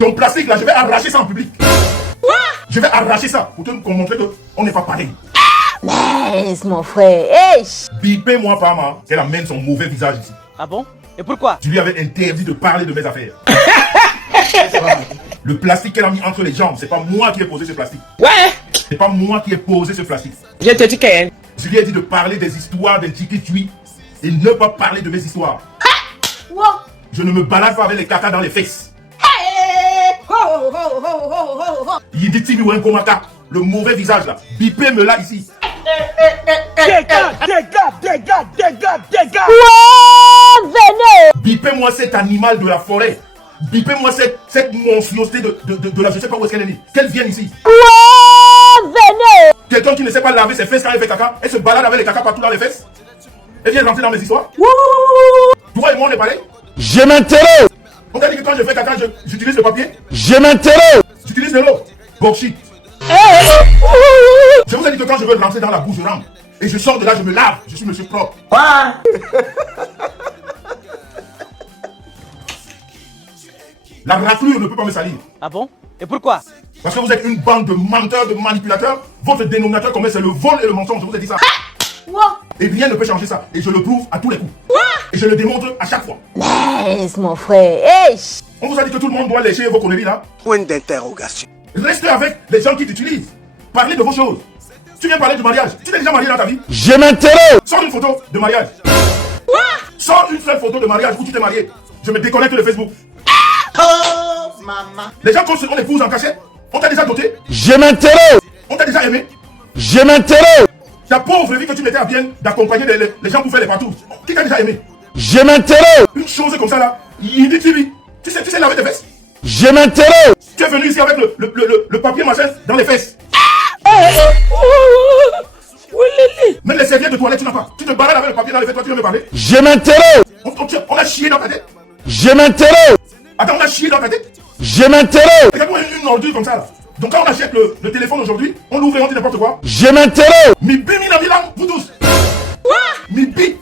Ton plastique là, je vais arracher ça en public. Quoi? Je vais arracher ça pour te montrer qu'on n'est pas pareil. Mais mon frère, hey! Bipez-moi pas, ma, qu'elle amène son mauvais visage ici. Ah bon? Et pourquoi? Tu lui avais interdit de parler de mes affaires. Le plastique qu'elle a mis entre les jambes, c'est pas moi qui ai posé ce plastique. Ouais! C'est pas moi qui ai posé ce plastique. Je te dis que... Je lui ai dit de parler des histoires d'un tiki tui et ne pas parler de mes histoires. Wow. Je ne me balade pas avec les caca dans les fesses. Yiditi Komaka, le mauvais visage là. Bipez-me là ici. Dégage! Wow, venez! Bipez-moi cet animal de la forêt. Bipez-moi cette monstruosité de la... Je sais pas où est-ce qu'elle est née. Qu'elle vienne ici. Wow, venez! Quelqu'un qui ne sait pas laver ses fesses quand elle fait caca, elle se balade avec les caca partout dans les fesses. Elle vient rentrer dans mes histoires. Toi et moi on est pareil. Je m'intéresse! On t'a dit que quand je fais caca, j'utilise le papier. Je m'intéresse! J'utilise de l'eau. Bullshit. Je vous ai dit que quand je veux rentrer dans la bouche, je rentre. Et je sors de là, je me lave. Je suis monsieur propre. La raclure ne peut pas me salir. Ah bon? Et pourquoi? Parce que vous êtes une bande de menteurs, de manipulateurs. Votre dénominateur commun, c'est le vol et le mensonge. Je vous ai dit ça. Et rien ne peut changer ça. Et je le prouve à tous les coups. Et je le démontre à chaque fois. Mais mon frère, hey! On vous a dit que tout le monde doit lécher vos conneries là. Point d'interrogation. Restez avec les gens qui t'utilisent. Parlez de vos choses. Tu viens parler du mariage. Tu t'es déjà marié dans ta vie? Je m'intéresse! Sors une photo de mariage. Sors une seule photo de mariage où tu t'es marié. Je me déconnecte de Facebook. Oh, maman. Les gens qu'on épouse en cachette, on t'a déjà doté. Je m'intéresse! On t'a déjà aimé. Je m'intéresse! Ta pauvre vie que tu mettais à bien d'accompagner les gens pour faire les partous. Qui t'a déjà aimé? Je m'intéresse! Une chose comme ça là. Yidi Tibi. Tu sais laver tes fesses? Je m'intéresse! Tu es venu ici avec le papier machin dans les fesses. Même les serviettes de toilette, tu n'as pas. Tu te balades avec le papier dans les fesses, toi tu veux me parler? Je m'intéresse! On a chié dans ta tête. Je m'intéresse! Attends, on a chié dans ta tête. Je m'intéresse! Regarde-moi une ordure comme ça là. Donc quand on achète le téléphone aujourd'hui, on l'ouvre et on dit n'importe quoi. Je m'intéresse! Mi bimi na milan, vous tous. Mi bi.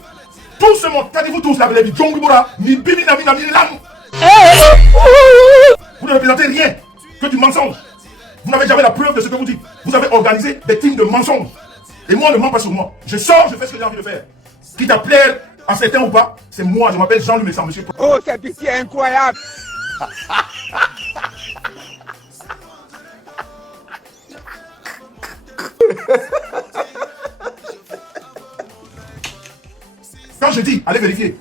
Tout ce monde, vous tous là, les Djongibora, mi bimi na milan. Vous ne représentez rien que du mensonge. Vous n'avez jamais la preuve de ce que vous dites. Vous avez organisé des teams de mensonges. Et moi, on ne ment pas sur moi. Je sors, je fais ce que j'ai envie de faire. Quitte à plaire à certains ou pas, c'est moi, je m'appelle Jean-Louis Messan, monsieur. Oh, c'est pitié incroyable! Quand je dis, allez vérifier.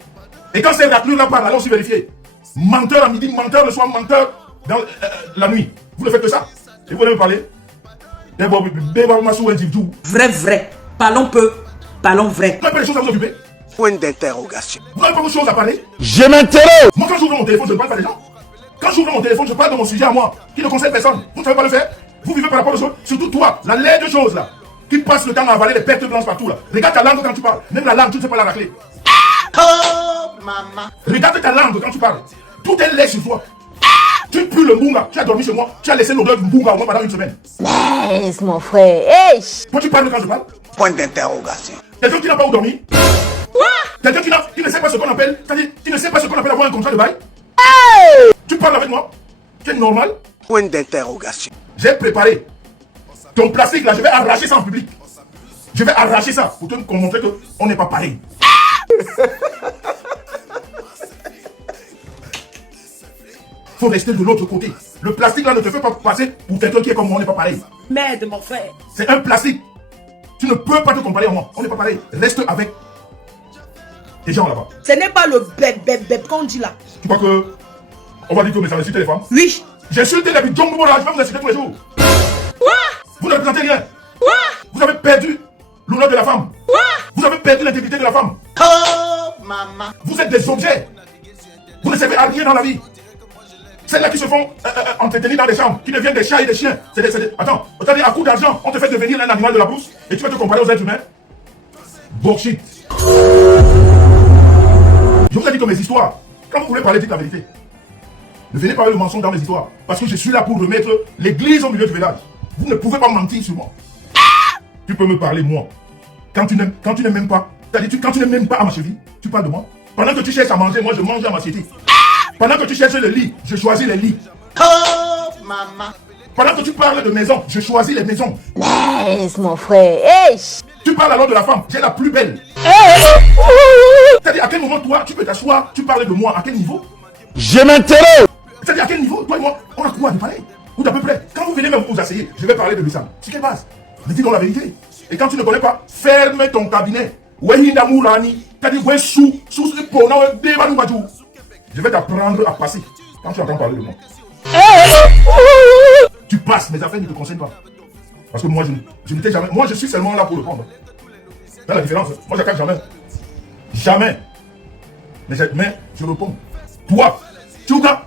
Et quand c'est raclure là parle, allez aussi vérifier. Menteur à midi, menteur le soir, menteur dans la nuit. Vous ne faites que ça. Et vous voulez me parler? Vrai. Parlons peu, parlons vrai. Vous n'avez pas des choses à vous occuper? Point d'interrogation. Vous n'avez pas de choses à parler? Je m'intéresse! Moi, quand j'ouvre mon téléphone, je ne parle pas des gens. Quand j'ouvre mon téléphone, je parle de mon sujet à moi, qui ne concerne personne. Vous ne savez pas le faire? Vous vivez par rapport aux choses. Surtout toi, la laide de choses là, qui passe le temps à avaler les pertes blanches partout là. Regarde ta langue quand tu parles. Même la langue, tu ne sais pas la racler. Oh, maman. Regarde ta langue quand tu parles. Tout est laid sur toi. Tu pues le mbunga. Tu as dormi chez moi. Tu as laissé l'odeur du mbunga au moins pendant une semaine. Mais mon frère, hey! Toi, tu parles quand je parle. Point d'interrogation. Quelqu'un qui n'a pas où dormir. Quelqu'un qui ne sait pas ce qu'on appelle. C'est-à-dire, qui ne sait pas ce qu'on appelle avoir un contrat de bail. Tu parles avec moi. C'est normal. Point d'interrogation. J'ai préparé. Ton plastique là, je vais arracher ça en public. Je vais arracher ça pour te montrer qu'on n'est pas pareil. Faut rester de l'autre côté. Le plastique là ne te fait pas passer pour quelqu'un qui est comme moi, on n'est pas pareil. Merde, mon frère. C'est un plastique. Tu ne peux pas te comparer à moi. On n'est pas pareil. Reste avec les gens là-bas. Ce n'est pas le bébé qu'on dit là. Tu crois que on va dire que mes insulter les femmes? Oui. J'insulte les bidons de je vais vous insulter tous les jours. Vous ne représentez rien. Vous avez perdu l'honneur de la femme. Vous avez perdu l'intégrité de la femme. Oh, maman. Vous êtes des objets. Vous ne servez à rien dans la vie. Celles-là qui se font entretenir dans des chambres, qui deviennent des chats et des chiens. Attends, c'est-à-dire à coup d'argent, on te fait devenir un animal de la brousse et tu vas te comparer aux êtres humains. Bullshit. Je vous ai dit que mes histoires, quand vous voulez parler, dites la vérité. Ne venez pas avec le mensonge dans mes histoires. Parce que je suis là pour remettre l'église au milieu du village. Vous ne pouvez pas mentir sur moi. Tu peux me parler, moi. Quand tu n'aimes même pas, c'est-à-dire quand tu n'aimes même pas à ma cheville, tu parles de moi. Pendant que tu cherches à manger, moi je mange à ma cheville. Pendant que tu cherches le lit, je choisis les lits. maman. Pendant que tu parles de maison, je choisis les maisons. Laisse mon frère. Hey. Tu parles alors de la femme, j'ai la plus belle. C'est-à-dire à quel moment toi, tu peux t'asseoir, tu parles de moi, à quel niveau? Je m'intéresse. C'est-à-dire à quel niveau, toi et moi, on a quoi de pareil? Ou d'à peu près. Quand vous venez même vous asseyer, je vais parler de ça. C'est quelle base? Mais dis donc la vérité. Et quand tu ne connais pas, ferme ton cabinet. Je vais t'apprendre à passer quand tu entends parler de moi. Tu passes, mes affaires ne te concernent pas. Parce que moi, je ne t'ai jamais. Moi, je suis seulement là pour le prendre. C'est la différence. Moi, j'attaque jamais. Jamais. Mais je réponds. Toi, Tchouga,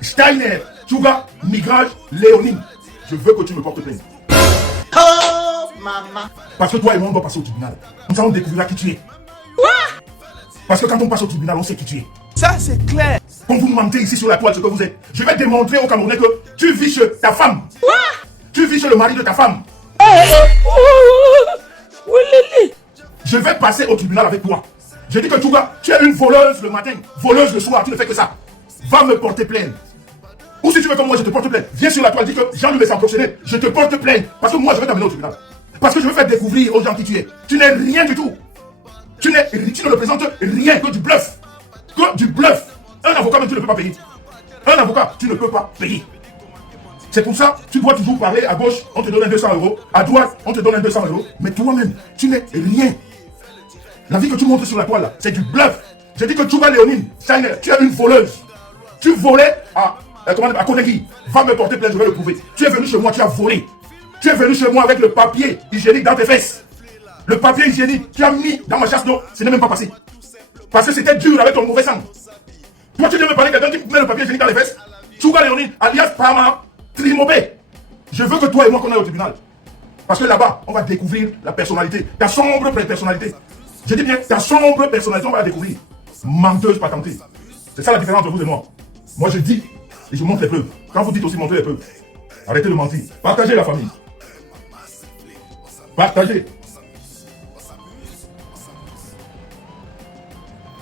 Steiner, Tchouga, Migrage, Léonine. Je veux que tu me portes plainte. Oh, maman. Parce que toi et moi, on doit passer au tribunal. Comme ça, on découvrira qui tu es. Parce que quand on passe au tribunal, on sait qui tu es. Ça, c'est clair. Quand vous mentez ici sur la toile ce que vous êtes, je vais démontrer aux Camerounais que tu vis chez ta femme. Tu vis chez le mari de ta femme. Je vais passer au tribunal avec toi. Je dis que Tchouga, tu es une voleuse le matin, voleuse le soir, tu ne fais que ça. Va me porter plainte. Ou si tu veux que moi je te porte plainte, viens sur la toile, dis que Jean le médecin professionnel, je te porte plainte. Parce que moi je vais t'amener au tribunal. Parce que je veux faire découvrir aux gens qui tu es. Tu n'es rien du tout. Tu ne représentes rien que du bluff. Que du bluff. Un avocat même tu ne peux pas payer. Un avocat, tu ne peux pas payer. C'est pour ça, tu dois toujours parler à gauche, on te donne un 200 €. À droite, on te donne un 200 €. Mais toi-même, tu n'es rien. La vie que tu montres sur la toile, c'est du bluff. Je dis que Tchouga Léonine, Steiner, tu es une voleuse. Tu volais à Konegi. Va me porter plainte, je vais le prouver. Tu es venu chez moi, tu as volé. Tu es venu chez moi avec le papier hygiénique dans tes fesses. Le papier hygiénique, tu as mis dans ma chasse d'eau, ce n'est même pas passé. Parce que c'était dur avec ton mauvais sang. Toi, tu viens me parler de quelqu'un qui met le papier hygiénique dans les fesses. Tchouga Léonine, alias Pama Trimobé. Je veux que toi et moi qu'on aille au tribunal. Parce que là-bas, on va découvrir la personnalité. Ta sombre personnalité. Je dis bien, ta sombre personnalité, on va la découvrir. Menteuse patentée. C'est ça la différence entre vous et moi. Moi, je dis et je montre les preuves. Quand vous dites aussi montrer les preuves, arrêtez de mentir. Partagez la famille. Partagez.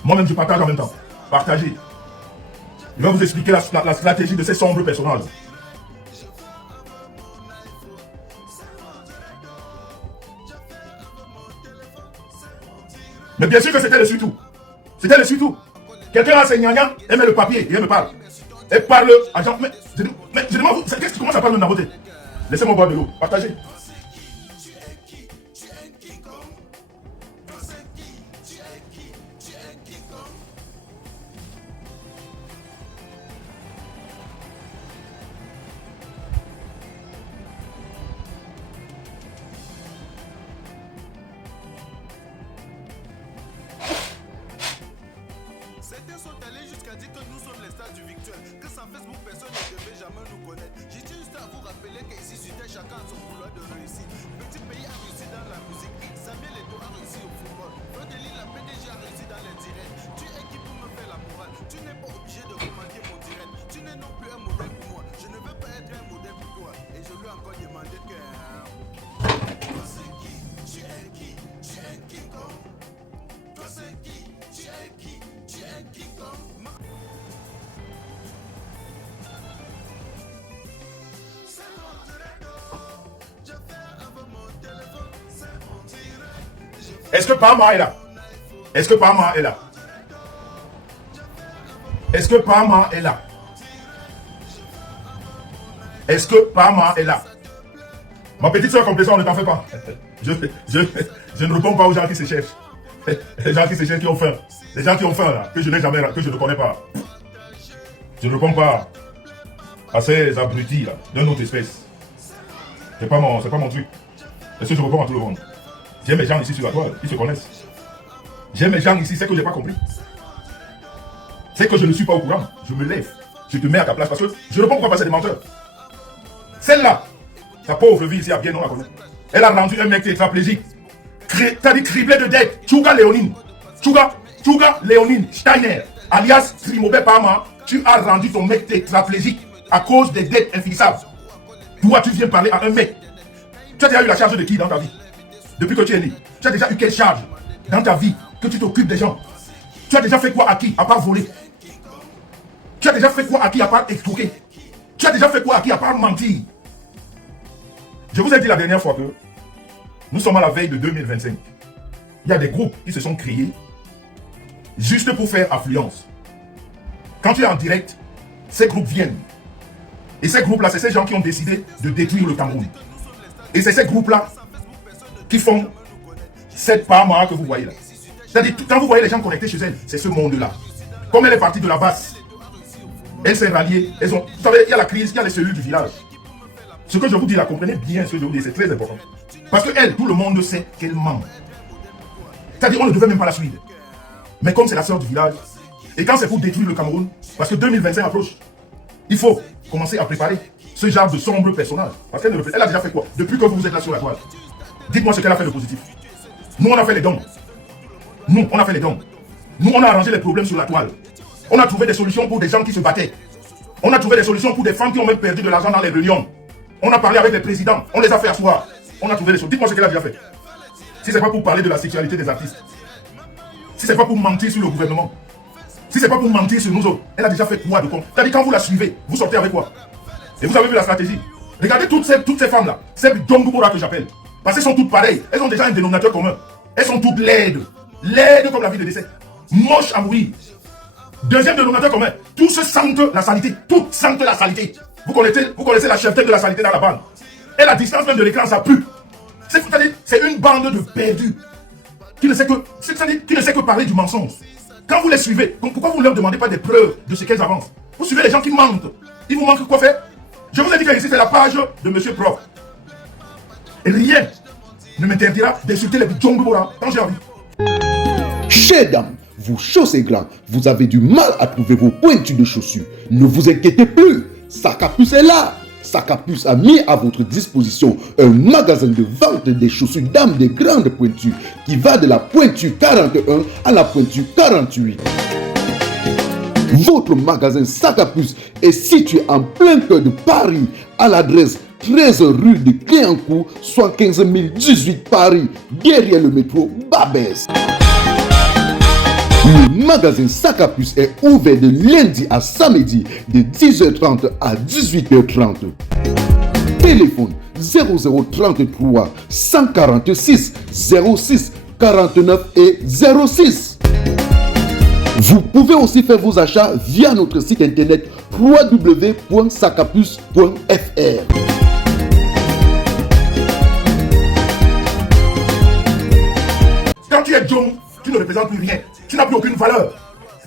Moi-même, je partage en même temps. Partagez. Je vais vous expliquer la stratégie de ces sombres personnages. Mais bien sûr que c'était le suitou. C'était le suitou. Quelqu'un a ses gnagnas, elle met le papier et elle me parle. Elle parle à Jean. Mais je demande, qu'est-ce que tu commences à parler de Naboté? Laissez-moi boire de l'eau. Partagez. Certains sont allés jusqu'à dire que nous sommes les stars du virtuel, que sans Facebook personne ne devait jamais nous connaître. J'ai juste à vous rappeler qu'ici c'était chacun a son boulot de réussite. Petit pays a réussi dans la musique, Samuel Eto'o a réussi au football, Rodeli la PDG a réussi dans les directs. Tu es qui pour me faire la morale? Tu n'es pas obligé de remarquer mon direct. Tu n'es non plus un modèle pour moi. Je ne veux pas être un modèle pour toi. Et je lui ai encore demandé que... Toi c'est qui? Tu es qui? Tu es qui comme? Toi c'est qui? Tu es qui? Tu es qui comme? Est-ce que Pama est là? Est-ce que Pama est là? Est-ce que Pama est là? Est-ce que Pama est là? Ma petite soeur complaisante, ne t'en fais pas. Je ne réponds pas aux gens qui se cherchent. Les gens qui se cherchent, qui ont faim. Les gens qui ont faim, là, que je n'ai jamais, que je ne connais pas. Je ne réponds pas à ces abrutis, là, d'une autre espèce. C'est pas mon truc. Est-ce que je réponds à tout le monde? J'ai mes gens ici sur la toile, ils se connaissent. J'ai mes gens ici, c'est que je n'ai pas compris. C'est que je ne suis pas au courant. Je me lève, je te mets à ta place parce que je réponds pourquoi passer des menteurs. Celle-là, sa pauvre vie ici à bien, on la connaît. Elle a rendu un mec tétraplégique. T'as dit criblé de dettes. Tchouga Léonine. Tchouga Léonine Steiner, alias Trimobé Pama, tu as rendu ton mec tétraplégique à cause des dettes infinissables. Toi, tu viens parler à un mec. Tu as déjà eu la charge de qui dans ta vie? Depuis que tu es né, tu as déjà eu quelle charge dans ta vie que tu t'occupes des gens? Tu as déjà fait quoi à qui, à part voler? Tu as déjà fait quoi à qui à part extorquer? Tu as déjà fait quoi à qui à part mentir? Je vous ai dit la dernière fois que nous sommes à la veille de 2025. Il y a des groupes qui se sont créés juste pour faire affluence. Quand tu es en direct, ces groupes viennent. Et ces groupes-là, c'est ces gens qui ont décidé de détruire le Cameroun. Et c'est ces groupes-là qui font cette parma que vous voyez là. C'est-à-dire, quand vous voyez les gens connectés chez elle, c'est ce monde-là. Comme elle est partie de la base, elle s'est ralliée. Vous savez, il y a la crise, il y a les cellules du village. Ce que je vous dis là, comprenez bien ce que je vous dis, c'est très important. Parce que elle, tout le monde sait qu'elle ment. C'est-à-dire, on ne devait même pas la suivre. Mais comme c'est la sœur du village, et quand c'est pour détruire le Cameroun, parce que 2025 approche, il faut commencer à préparer ce genre de sombre personnage. Parce qu'elle a déjà fait quoi? Depuis que vous êtes là sur la toile. Dites-moi ce qu'elle a fait de positif. Nous, on a fait les dons. Nous, on a fait les dons. Nous, on a arrangé les problèmes sur la toile. On a trouvé des solutions pour des gens qui se battaient. On a trouvé des solutions pour des femmes qui ont même perdu de l'argent dans les réunions. On a parlé avec les présidents. On les a fait asseoir. On a trouvé des choses. Dites-moi ce qu'elle a déjà fait. Si c'est pas pour parler de la sexualité des artistes. Si c'est pas pour mentir sur le gouvernement. Si c'est pas pour mentir sur nous autres. Elle a déjà fait quoi de con? C'est-à-dire quand vous la suivez, vous sortez avec quoi? Et vous avez vu la stratégie. Regardez toutes ces femmes-là. Ces Dongboura que j'appelle. Parce qu'elles sont toutes pareilles. Elles ont déjà un dénominateur commun. Elles sont toutes laides. Laides comme la vie de décès. Moches à mourir. Deuxième dénominateur commun. Tous sentent la saleté. Toutes sentent la saleté. Vous connaissez la cherté de la saleté dans la bande. Et la distance même de l'écran, ça pue. C'est une bande de perdus. Qui ne sait que parler du mensonge. Quand vous les suivez, donc pourquoi vous ne leur demandez pas des preuves de ce qu'elles avancent? Vous suivez les gens qui mentent. Il vous manque quoi faire? Je vous ai dit que ici c'est la page de Monsieur Prof. Et rien ne m'interdira d'insulter les Djongbora quand j'ai envie. Chers dames, vos chaussées grands, vous avez du mal à trouver vos pointures de chaussures. Ne vous inquiétez plus, Sakapus est là. Sakapus a mis à votre disposition un magasin de vente des chaussures dames de grande pointure qui va de la pointure 41 à la pointure 48. Votre magasin Sakapus est situé en plein cœur de Paris à l'adresse 13 rue de Cléancourt, soit 15 018 Paris, derrière le métro Babès. Le magasin Sakapus est ouvert de lundi à samedi de 10h30 à 18h30. Téléphone 0033 146 06 49 et 06. Vous pouvez aussi faire vos achats via notre site internet www.sakapus.fr. Quand tu es Djong, tu ne représentes plus rien. Tu n'as plus aucune valeur.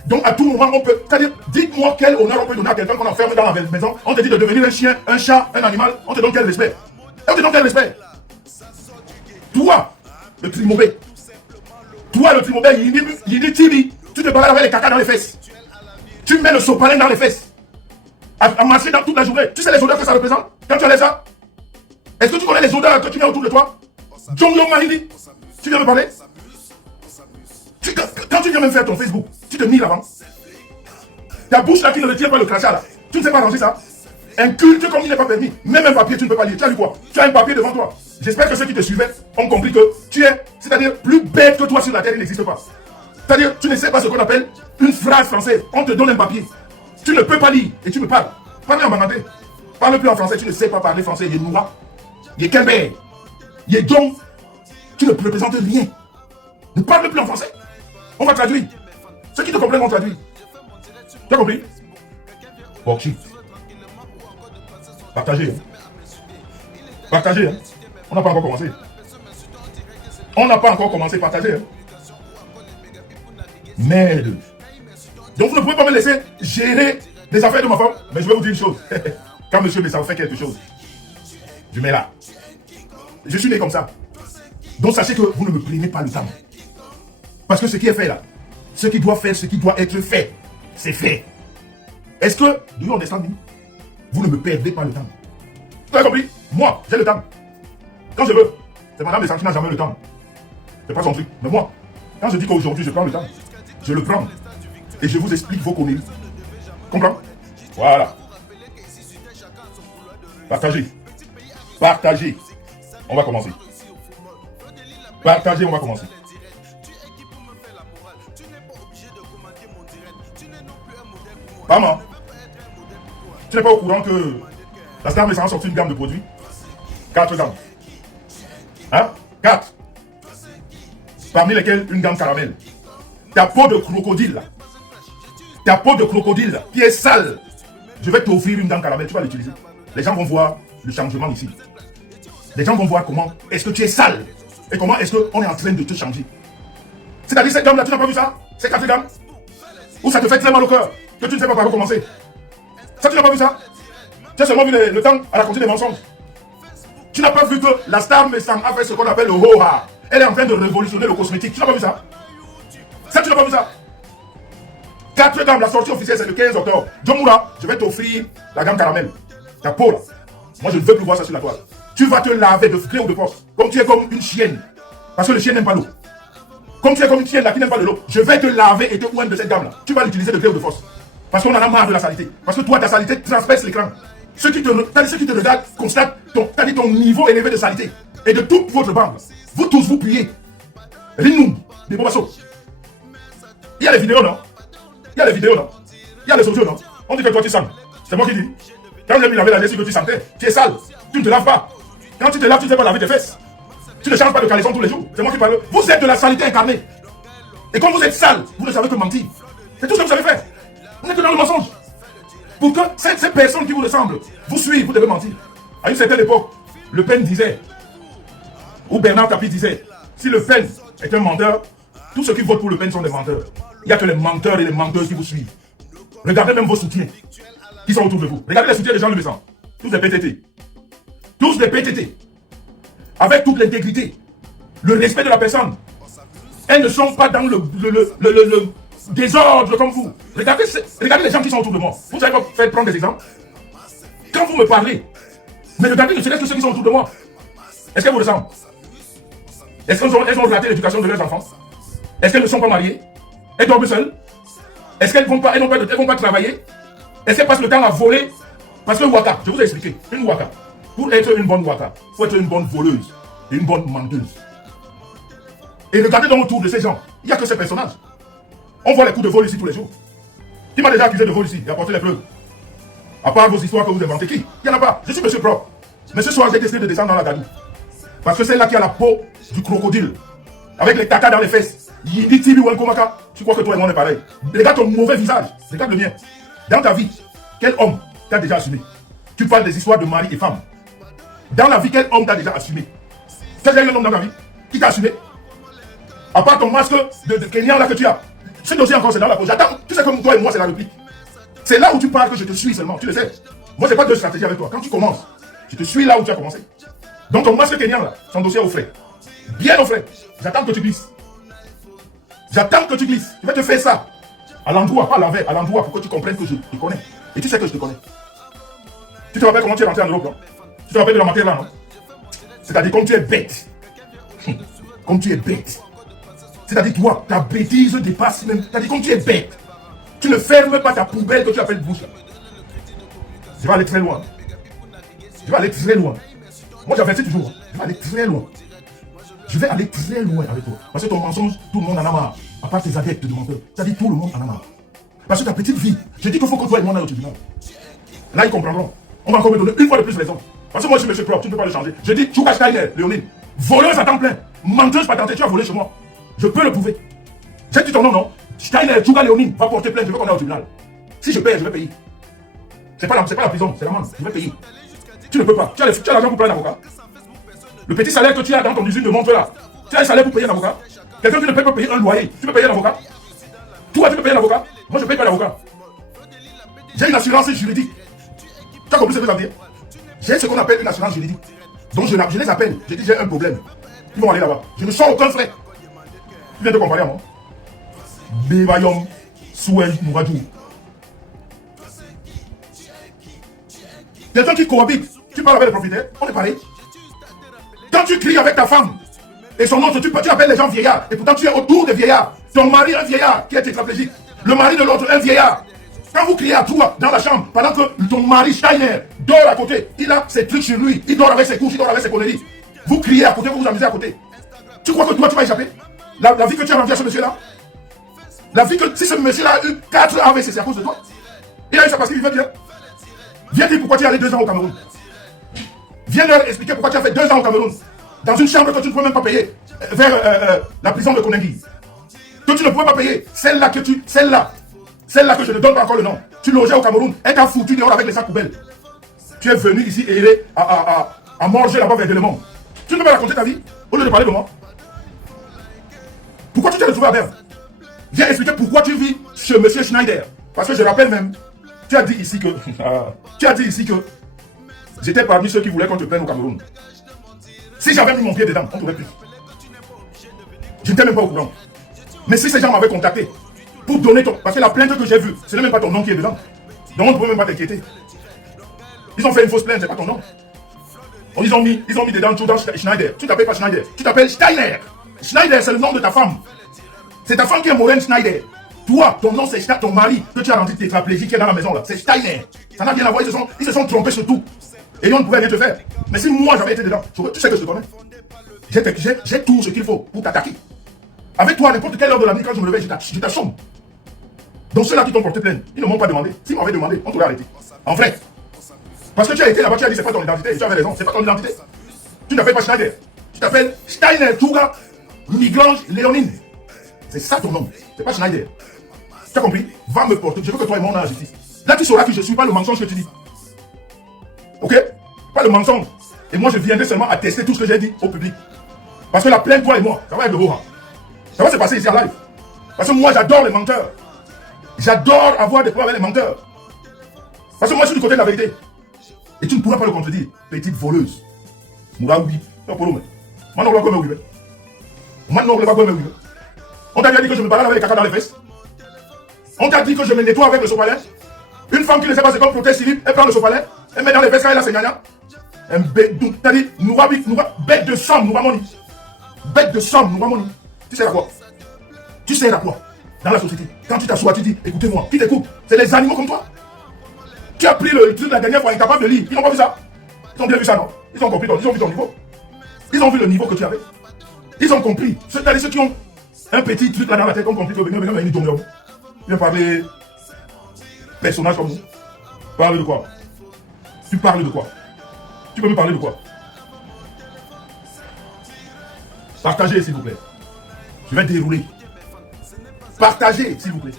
Donc à tout moment, on peut... C'est-à-dire, dites-moi quel honneur on peut donner à quelqu'un qu'on enferme dans la maison. On te dit de devenir un chien, un chat, un animal. On te donne quel respect? On te donne quel respect? Toi, le Trimobé. Toi, le Trimobé, il dit Tibi. Tu te balades avec les caca dans les fesses. Tu mets le sopalin dans les fesses. À marcher dans toute la journée. Tu sais les odeurs que ça représente quand tu enlèves ça? Est-ce que tu connais les odeurs que tu mets autour de toi? Djong Yong Mahindi. Tu viens me parler? Quand tu viens même faire ton Facebook, tu te mis là-bas. Ta bouche là qui ne retient pas le crachat là. Tu ne sais pas ranger ça. Un culte comme il n'est pas permis. Même un papier, tu ne peux pas lire. Tu as lu quoi? Tu as un papier devant toi. J'espère que ceux qui te suivaient ont compris que tu es, c'est-à-dire plus bête que toi sur la terre, il n'existe pas. C'est-à-dire, tu ne sais pas ce qu'on appelle une phrase française. On te donne un papier. Tu ne peux pas lire et tu me parles. Parle en bangandais. Parle plus en français. Tu ne sais pas parler français. Il est noir. Il est Kembe. Il est Djong. Tu ne représentes rien. Ne parle plus en français. On va traduire. Ceux qui te comprennent vont traduire. Tu as compris? Worksheet. Partagez. Hein. Partagez. Hein. On n'a pas encore commencé. On n'a pas encore commencé. Partagez. Hein. Merde. Donc vous ne pouvez pas me laisser gérer les affaires de ma femme. Mais je vais vous dire une chose. Quand monsieur Bessao fait quelque chose, je mets là. Je suis né comme ça. Donc sachez que vous ne me prenez pas le temps. Parce que ce qui est fait là, ce qui doit faire, ce qui doit être fait, c'est fait. Est-ce que, do you understand me? Vous ne me perdez pas le temps. Vous avez compris? Moi, j'ai le temps. Quand je veux. C'est madame Bessan qui n'a jamais le temps. C'est pas son truc. Mais moi, quand je dis qu'aujourd'hui je prends le temps, je le prends. Et je vous explique vos conneries. Comprends? Voilà. Partagez. Partagez. On va commencer. Partagez, on va commencer. Maman, Tu n'es pas au courant que la Star Message a sorti une gamme de produits? 4 gammes. Hein? 4. Parmi lesquelles une gamme caramel. Ta peau de crocodile, là. Ta peau de crocodile, là, qui est sale. Je vais t'offrir une gamme caramel, tu vas l'utiliser. Les gens vont voir le changement ici. Les gens vont voir comment est-ce que tu es sale. Et comment est-ce qu'on est en train de te changer. C'est-à-dire cette gamme-là, tu n'as pas vu ça? Ces 4 gammes? Ou ça te fait très mal au cœur, que tu ne sais pas par où commencer. Ça, tu n'as pas vu ça? Tu as seulement vu le temps à la quantité des mensonges. Tu n'as pas vu que la Star Messam a fait ce qu'on appelle le ho-ha. Elle est en train de révolutionner le cosmétique. Tu n'as pas vu ça? Ça, tu n'as pas vu ça? 4 gammes, la sortie officielle, c'est le 15 octobre. John Moura, je vais t'offrir la gamme caramel. Ta peau, là. Moi, je ne veux plus voir ça sur la toile. Tu vas te laver de gré ou de force. Comme tu es comme une chienne. Parce que le chien n'aime pas l'eau. Comme tu es comme une chienne là qui n'aime pas de l'eau. Je vais te laver et te oindre de cette gamme là. Tu vas l'utiliser de gré ou de force. Parce qu'on en a marre de la saleté. Parce que toi, ta saleté transperce l'écran. Ceux qui te regardent constatent ton niveau élevé de saleté. Et de toute votre bande. Vous tous, vous puez. Rinoum, des bombassos. Il y a les vidéos, non? Il y a les vidéos, non? Il y a les audios, non? On dit que toi, tu sens. C'est moi qui dis. Quand j'ai mis laver la lessive que tu sentais, tu es sale. Tu ne te laves pas. Quand tu te laves, tu ne sais pas laver tes fesses. Tu ne changes pas de caleçon tous les jours. C'est moi qui parle. Vous êtes de la saleté incarnée. Et quand vous êtes sale, vous ne savez que mentir. C'est tout ce que vous savez faire. Vous n'êtes que dans le mensonge. Pour que ces personnes qui vous ressemblent vous suivent, vous devez mentir. À une certaine époque, Le Pen disait, ou Bernard Tapie disait, si Le Pen est un menteur, tous ceux qui votent pour Le Pen sont des menteurs. Il n'y a que les menteurs et les menteuses qui vous suivent. Regardez même vos soutiens qui sont autour de vous. Regardez les soutiens des gens de maison. Tous des PTT. Tous des PTT. Avec toute l'intégrité, le respect de la personne. Elles ne sont pas dans le désordre comme vous. Regardez les gens qui sont autour de moi. Vous savez pas faire prendre des exemples. Quand vous me parlez, mais regardez ne serait-ce que ceux qui sont autour de moi. Est-ce qu'elles vous ressemblent? Est-ce qu'elles ont raté l'éducation de leurs enfants? Est-ce qu'elles ne sont pas mariées? Elles dorment seules? Est-ce qu'elles vont pas travailler? Est-ce qu'elles passent le temps à voler? Parce que Waka, je vous ai expliqué, une Waka, pour être une bonne Waka, il faut être une bonne voleuse et une bonne menteuse. Et regardez donc autour de ces gens, il n'y a que ces personnages. On voit les coups de vol ici tous les jours. Qui m'a déjà accusé de vol ici et apporté les preuves? À part vos histoires que vous inventez, qui? Il n'y en a pas. Je suis monsieur propre. Mais ce soir, j'ai décidé de descendre dans la gadou. Parce que c'est là qui a la peau du crocodile. Avec les tatas dans les fesses. Yindi, Tibi ou Nkomaka. Tu crois que toi et moi on est pareil? Regarde ton mauvais visage. Regarde le mien. Dans ta vie, quel homme t'a déjà assumé? Tu parles des histoires de mari et femme. Dans la vie, quel homme t'a déjà assumé? Tu as déjà eu un homme dans ta vie qui t'a assumé? À part ton masque de Kenyan là que tu as. Ce dossier encore, c'est dans la pause. J'attends. Tu sais comme toi et moi, c'est la réplique. C'est là où tu parles que je te suis seulement. Tu le sais. Moi, c'est pas de stratégie avec toi. Quand tu commences, je te suis là où tu as commencé. Donc ton masque Kenyan là, son dossier au frais. Bien au frais. J'attends que tu glisses. J'attends que tu glisses. Je vais te faire ça. À l'endroit, pas à l'envers, à l'endroit pour que tu comprennes que je te connais. Et tu sais que je te connais. Tu te rappelles comment tu es rentré en Europe, non? Tu te rappelles de la matière là, non? C'est-à-dire comme tu es bête. Comme tu es bête. C'est-à-dire toi, ta bêtise dépasse même. C'est-à-dire comme tu es bête. Tu ne fermes pas ta poubelle que tu appelles bouche. Je vais aller très loin. Je vais aller très loin. Moi j'avertis toujours. Je vais aller très loin. Je vais aller très loin avec toi. Parce que ton mensonge, tout le monde en a marre. À part tes adeptes de menteurs. C'est-à-dire tout le monde en a marre. Parce que ta petite vie, je dis qu'il faut que toi et moi on aille au tribunal. Là ils comprendront. On va encore me donner une fois de plus raison. Parce que moi je suis monsieur propre, tu ne peux pas le changer. Je dis Chouka Steiner, Léonine, voleuse à temps plein, menteuse patentée, tu as volé chez moi. Je peux le prouver. J'ai dit ton nom, non? Steiner, Chouka Léonine, va porter plainte, je veux qu'on aille au tribunal. Si je paye, je vais payer. C'est pas la prison, c'est l'amende, je vais payer. Tu ne peux pas. Tu as l'argent pour payer un avocat. Le petit salaire que tu as dans ton usine de montre là, tu as un salaire pour payer un avocat. Quelqu'un qui ne peut pas payer un loyer, tu peux payer un avocat. Toi, tu peux payer un avocat. Moi, je ne paye pas l'avocat. J'ai une assurance juridique. Tu as compris ce que ça veut dire? J'ai ce qu'on appelle une assurance juridique. Donc, je les appelle. Je dis, j'ai un problème. Ils vont aller là-bas. Je ne sors aucun frais. Tu viens de comparer à moi. Bébayom, Souel, Mouradou. Les gens qui cohabitent, tu parles avec les propriétaires, on est pareil. Quand tu cries avec ta femme et son autre, tu appelles les gens vieillards. Et pourtant, tu es autour des vieillards. Ton mari, un vieillard qui est tétraplégique. Le mari de l'autre, un vieillard. Quand vous criez à toi dans la chambre, pendant que ton mari Steiner dort à côté, il a ses trucs sur lui, il dort avec ses couches, il dort avec ses conneries. Vous criez à côté, vous vous amusez à côté. Tu crois que toi, tu vas échapper? La vie que tu as rendue à ce monsieur-là, la vie que si ce monsieur-là a eu 4 AVC, c'est à cause de toi. Il a eu ça parce qu'il vivait bien. Viens dire pourquoi tu es allé 2 ans au Cameroun. Viens leur expliquer pourquoi tu as fait 2 ans au Cameroun. Dans une chambre que tu ne peux même pas payer. Vers la prison de Konengi. Que tu ne pouvais pas payer. Celle-là que je ne donne pas encore le nom. Tu logeais au Cameroun. Elle t'a foutu dehors avec les sacs poubelles. Tu es venu ici errer à manger là-bas vers le monde. Tu ne peux pas raconter ta vie au lieu de parler de moi. Pourquoi tu t'es retrouvé à Berne? Viens expliquer pourquoi tu vis chez M. Schneider. Parce que je rappelle même, tu as dit ici que j'étais parmi ceux qui voulaient qu'on te prenne au Cameroun. Si j'avais mis mon pied dedans, on t'aurait pris. Je n'étais même pas au courant. Mais si ces gens m'avaient contacté pour donner ton... Parce que la plainte que j'ai vue, ce n'est même pas ton nom qui est dedans. Donc on ne peut même pas t'inquiéter. Ils ont fait une fausse plainte, c'est pas ton nom. Ils ont mis dedans dans Schneider. Tu t'appelles pas Schneider, tu t'appelles Steiner. Schneider, c'est le nom de ta femme. C'est ta femme qui est Maureen Schneider. Toi, ton nom c'est ton mari que tu as rendu tétraplégique qui est dans la maison là. C'est Steiner. Ça n'a rien à voir, ils se sont trompés sur tout. Et on ne pouvait rien te faire. Mais si moi j'avais été dedans, tu sais que je te connais. J'ai tout ce qu'il faut pour t'attaquer. Avec toi, à n'importe quelle heure de la nuit, quand je me levais, je t'assomme. Donc ceux-là qui t'ont porté plainte, ils ne m'ont pas demandé. S'ils m'avaient demandé, on t'aurait arrêté. En vrai. Parce que tu as été là-bas, tu as dit c'est pas ton identité. Et tu avais raison, c'est pas ton identité. Tu n'appelles pas Schneider. Tu t'appelles Steiner Touga Miglange Léonine. C'est ça ton nom. C'est pas Schneider. Tu as compris? Va me porter. Je veux que toi et moi on ait la justice. Là, tu sauras qui je suis, pas le mensonge que tu dis. Ok? Pas le mensonge. Et moi, je viendrai seulement attester tout ce que j'ai dit au public. Parce que la plainte, toi et moi, ça va être le haut. Ça va se passer ici en live. Parce que moi, j'adore les menteurs. J'adore avoir des preuves avec les menteurs. Parce que moi, je suis du côté de la vérité. Et tu ne pourras pas le contredire, petite voleuse. Mouraoui. Non, pour nous. On t'a dit que je me balade avec les caca dans les fesses. On t'a dit que je me nettoie avec le sopalin. Une femme qui ne sait pas c'est comme protège civile, elle prend le sopalin, elle met dans les fesses quand elle a ses gnagnas. T'as dit, bête de somme, bête de somme, tu sais à quoi? Tu sais à quoi? Dans la société, quand tu t'assois, tu dis, écoutez-moi, qui t'écoute? C'est les animaux comme toi. Tu as pris le truc la dernière fois, incapable de lire. Ils n'ont pas vu ça. Ils ont bien vu ça, non? Ils ont compris, ils ont vu ton niveau. Ils ont vu le niveau que tu avais. Ils ont compris. C'est-à-dire ceux qui ont un petit truc là dans la tête ont compris que Benjamin, viens parler personnage comme nous. Parle de quoi? Tu parles de quoi? Tu peux me parler de quoi? Partagez, s'il vous plaît. Je vais dérouler. Partagez, s'il vous plaît.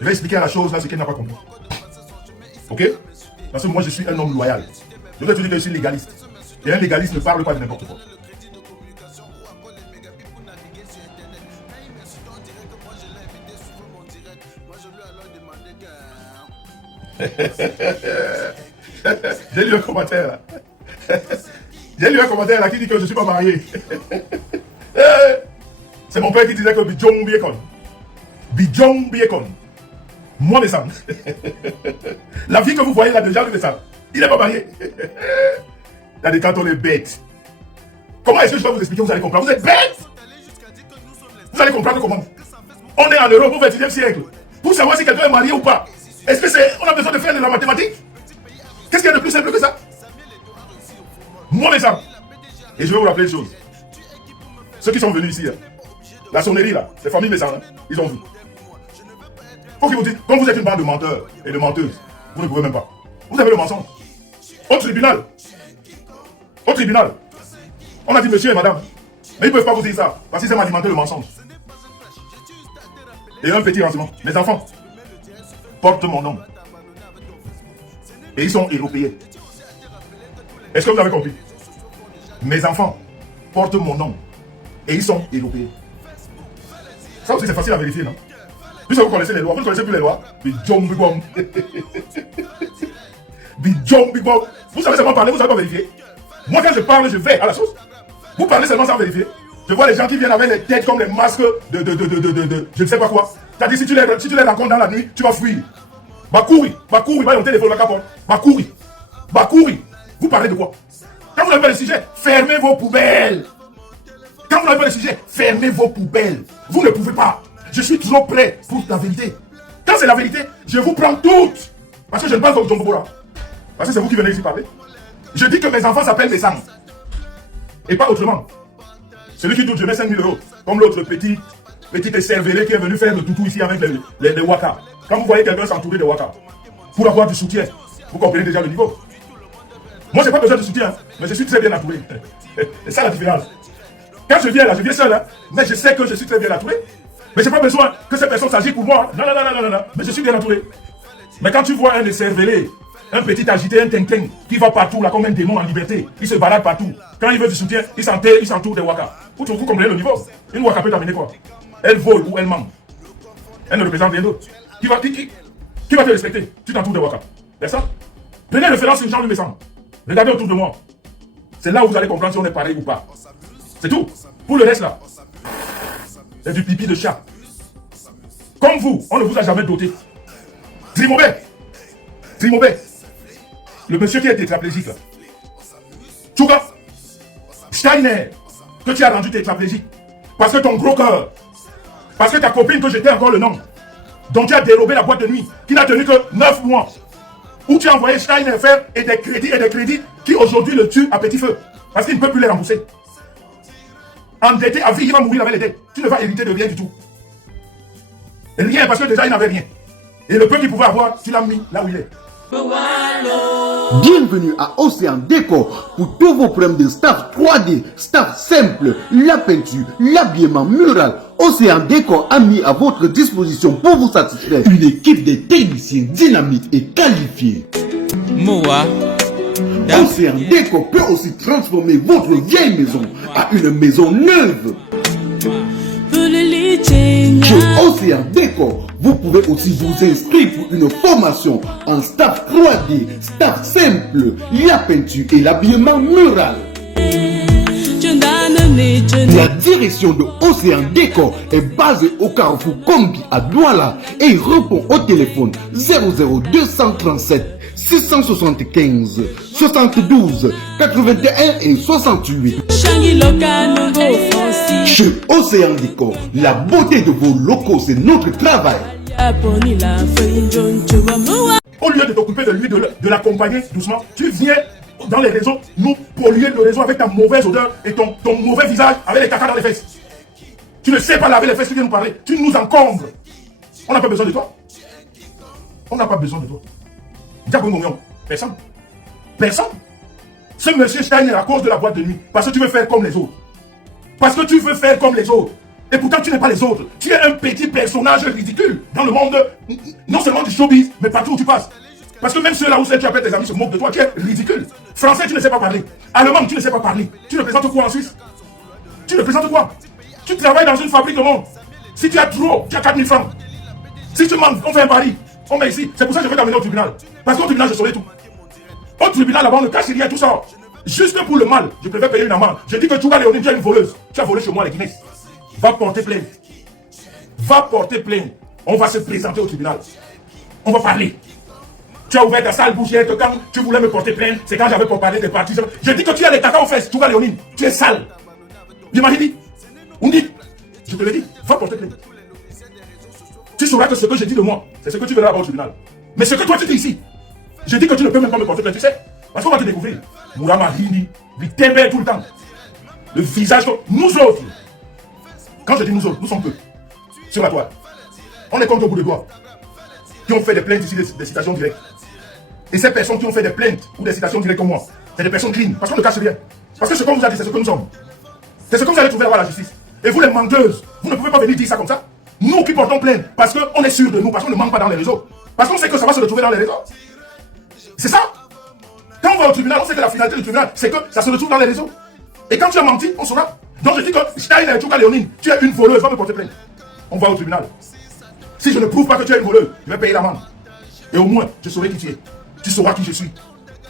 Je vais expliquer la chose là, ce qu'elle n'a pas compris. Ok? Parce que moi, je suis un homme loyal. Je vais te dire que je suis légaliste. Et un légaliste ne parle pas de n'importe quoi. J'ai lu un commentaire. J'ai lu un commentaire là qui dit que je ne suis pas marié. C'est mon père qui disait que Bidjong Biekon. Bidjong Biekon. Moi, mes sangs. La vie que vous voyez là déjà, mes sangs. Il n'est pas marié. Il y a des quand on est bête. Comment est-ce que je vais vous expliquer? Vous allez comprendre. Vous êtes bête. Vous allez comprendre comment. On est en Europe au XXIe siècle. Pour savoir si quelqu'un est marié ou pas. Est-ce que c'est... On a besoin de faire de la mathématique? Qu'est-ce qu'il y a de plus simple que ça? Moi, mes sangs. Et je vais vous rappeler une chose. Ceux qui sont venus ici, hein, la sonnerie là, les familles mes sangs, hein, ils ont vu. Faut qu'ils vous disent, comme vous êtes une bande de menteurs et de menteuses, vous ne pouvez même pas. Vous avez le mensonge. Au tribunal, on a dit monsieur et madame, mais ils ne peuvent pas vous dire ça, parce qu'ils aiment alimenter le mensonge. Et un petit renseignement, mes enfants portent mon nom. Et ils sont européens. Est-ce que vous avez compris? Mes enfants portent mon nom. Et ils sont européens. Ça aussi c'est facile à vérifier, non? Puisque vous connaissez les lois, vous ne connaissez plus les lois. Bidjong Bigom. Bidjong Bigom. Vous savez seulement parler, vous ne savez pas vérifier. Moi quand je parle, je vais à la source. Vous parlez seulement sans vérifier. Je vois les gens qui viennent avec les têtes comme les masques de je ne sais pas quoi. C'est-à-dire si tu les rencontres dans la nuit, tu vas fuir. Bakouri, va au téléphone la capote. Bakouri. Vous parlez de quoi? Quand vous n'avez pas le sujet, fermez vos poubelles. Quand vous n'avez pas le sujet, fermez vos poubelles. Vous ne pouvez pas. Je suis toujours prêt pour la vérité. Quand c'est la vérité, je vous prends toutes. Parce que je ne parle pas au Djombora. Parce que c'est vous qui venez ici parler. Je dis que mes enfants s'appellent mes sangs. Et pas autrement. Celui qui doute, je mets 5 000 €. Comme l'autre petit écervelé qui est venu faire le toutou ici avec les waka. Quand vous voyez quelqu'un s'entourer de waka, pour avoir du soutien. Vous comprenez déjà le niveau. Moi, je n'ai pas besoin de soutien, hein, mais je suis très bien entouré. C'est ça la différence. Quand je viens là, je viens seul, hein, mais je sais que je suis très bien entouré. Mais je n'ai pas besoin que ces personnes s'agissent pour moi. Non, non, non, non, non, non, mais je suis bien entouré. Mais quand tu vois un écervelé, un petit agité, un tintin qui va partout là comme un démon en liberté, il se balade partout. Quand il veut du soutien, il s'entoure des wakas. Vous comprenez le niveau. Une waka peut t'amener quoi? Elle vole ou elle ment. Elle ne représente rien d'autre. Qui va te respecter? Tu t'entoures des wakas. Personne. Prenez référence sur Jean-Louis Messan. Regardez autour de moi. C'est là où vous allez comprendre si on est pareil ou pas. C'est tout. Pour le reste là, c'est du pipi de chat. Comme vous, on ne vous a jamais doté. Trimobé. Le monsieur qui est tétraplégique là. Tchouka. Steiner. Que tu as rendu tétraplégique. Parce que ton gros cœur. Parce que ta copine que j'étais encore le nom. dont tu as dérobé la boîte de nuit, qui n'a tenu que 9 mois. Où tu as envoyé Steiner faire et des crédits qui aujourd'hui le tuent à petit feu. Parce qu'il ne peut plus les rembourser. Endetté à vie, il va mourir avec les dettes. Tu ne vas hériter de rien du tout. Rien, parce que déjà il n'avait rien. Et le peu qu'il pouvait avoir, tu l'as mis là où il est. Bienvenue à Océan Décor pour tous vos problèmes de staff 3D, staff simple, la peinture, l'habillement mural. Océan Décor a mis à votre disposition pour vous satisfaire une équipe de techniciens dynamiques et qualifiés. Moa. Océan Décor peut aussi transformer votre vieille maison à une maison neuve. Chez Océan Décor, vous pouvez aussi vous inscrire pour une formation en staff 3D, staff simple, la peinture et l'habillement mural. La direction de Océan Décor est basée au carrefour Combi à Douala et répond au téléphone 00237 675 72 81 et 68. Chez Océan Décor, la beauté de vos locaux, c'est notre travail. Au lieu de t'occuper de lui, de l'accompagner doucement, tu viens dans les réseaux, nous polluer le réseau avec ta mauvaise odeur et ton mauvais visage avec les caca dans les fesses. Tu ne sais pas laver les fesses, tu viens nous parler. Tu nous encombres. On n'a pas besoin de toi. On n'a pas besoin de toi. Personne. Personne. Ce monsieur Steiner, à cause de la boîte de nuit, parce que tu veux faire comme les autres. Parce que tu veux faire comme les autres. Et pourtant, tu n'es pas les autres. Tu es un petit personnage ridicule dans le monde, non seulement du showbiz, mais partout où tu passes. Parce que même ceux-là où tu appelles tes amis se moquent de toi, tu es ridicule. Français, tu ne sais pas parler. Allemand, tu ne sais pas parler. Tu représentes quoi en Suisse? Tu représentes quoi? Tu travailles dans une fabrique de monde. Si tu as trop, tu as 4000 francs. Si tu manques, on fait un pari. On met ici. C'est pour ça que je vais t'amener au tribunal. Parce qu'au tribunal, je saurai tout. Au tribunal, là-bas, on ne cache rien, tout ça. Juste pour le mal, je préfère payer une amende. Je dis que tu vas Léonie, tu es une voleuse. Tu as volé chez moi les Guinness. Va porter plainte. Va porter plainte. On va se présenter au tribunal. On va parler. Tu as ouvert ta sale bouchette quand tu voulais me porter plainte. C'est quand j'avais pour parler des parties. Je dis que tu as les caca aux fesses. Tu vas Léonie. Tu es sale. J'imagine dit. On dit. Je te le dis. Va porter plainte. Tu sauras que ce que je dis de moi, c'est ce que tu verras au tribunal. Mais ce que toi tu dis ici, je dis que tu ne peux même pas me porter plainte, tu sais. Parce qu'on va te découvrir. Mourama Hindi, il t'aimait tout le temps. Le visage, nous autres. Quand je dis nous autres, nous sommes peu. Sur la toile. On est comme au bout de doigts. Qui ont fait des plaintes ici, des citations directes. Et ces personnes qui ont fait des plaintes ou des citations directes comme moi, c'est des personnes clean. Parce qu'on ne cache rien. Parce que ce qu'on vous a dit, c'est ce que nous sommes. C'est ce que vous allez trouver à la justice. Et vous les menteuses, vous ne pouvez pas venir dire ça comme ça. Nous qui portons plainte, parce qu'on est sûr de nous, parce qu'on ne manque pas dans les réseaux. Parce qu'on sait que ça va se retrouver dans les réseaux. C'est ça. Quand on va au tribunal, on sait que la finalité du tribunal, c'est que ça se retrouve dans les réseaux. Et quand tu as menti, on saura. Donc je dis que Steiner, Tchouka Léonine, tu es une voleuse, va me porter plainte. On va au tribunal. Si je ne prouve pas que tu es une voleuse, je vais payer l'amende. Et au moins, je saurai qui tu es. Tu sauras qui je suis.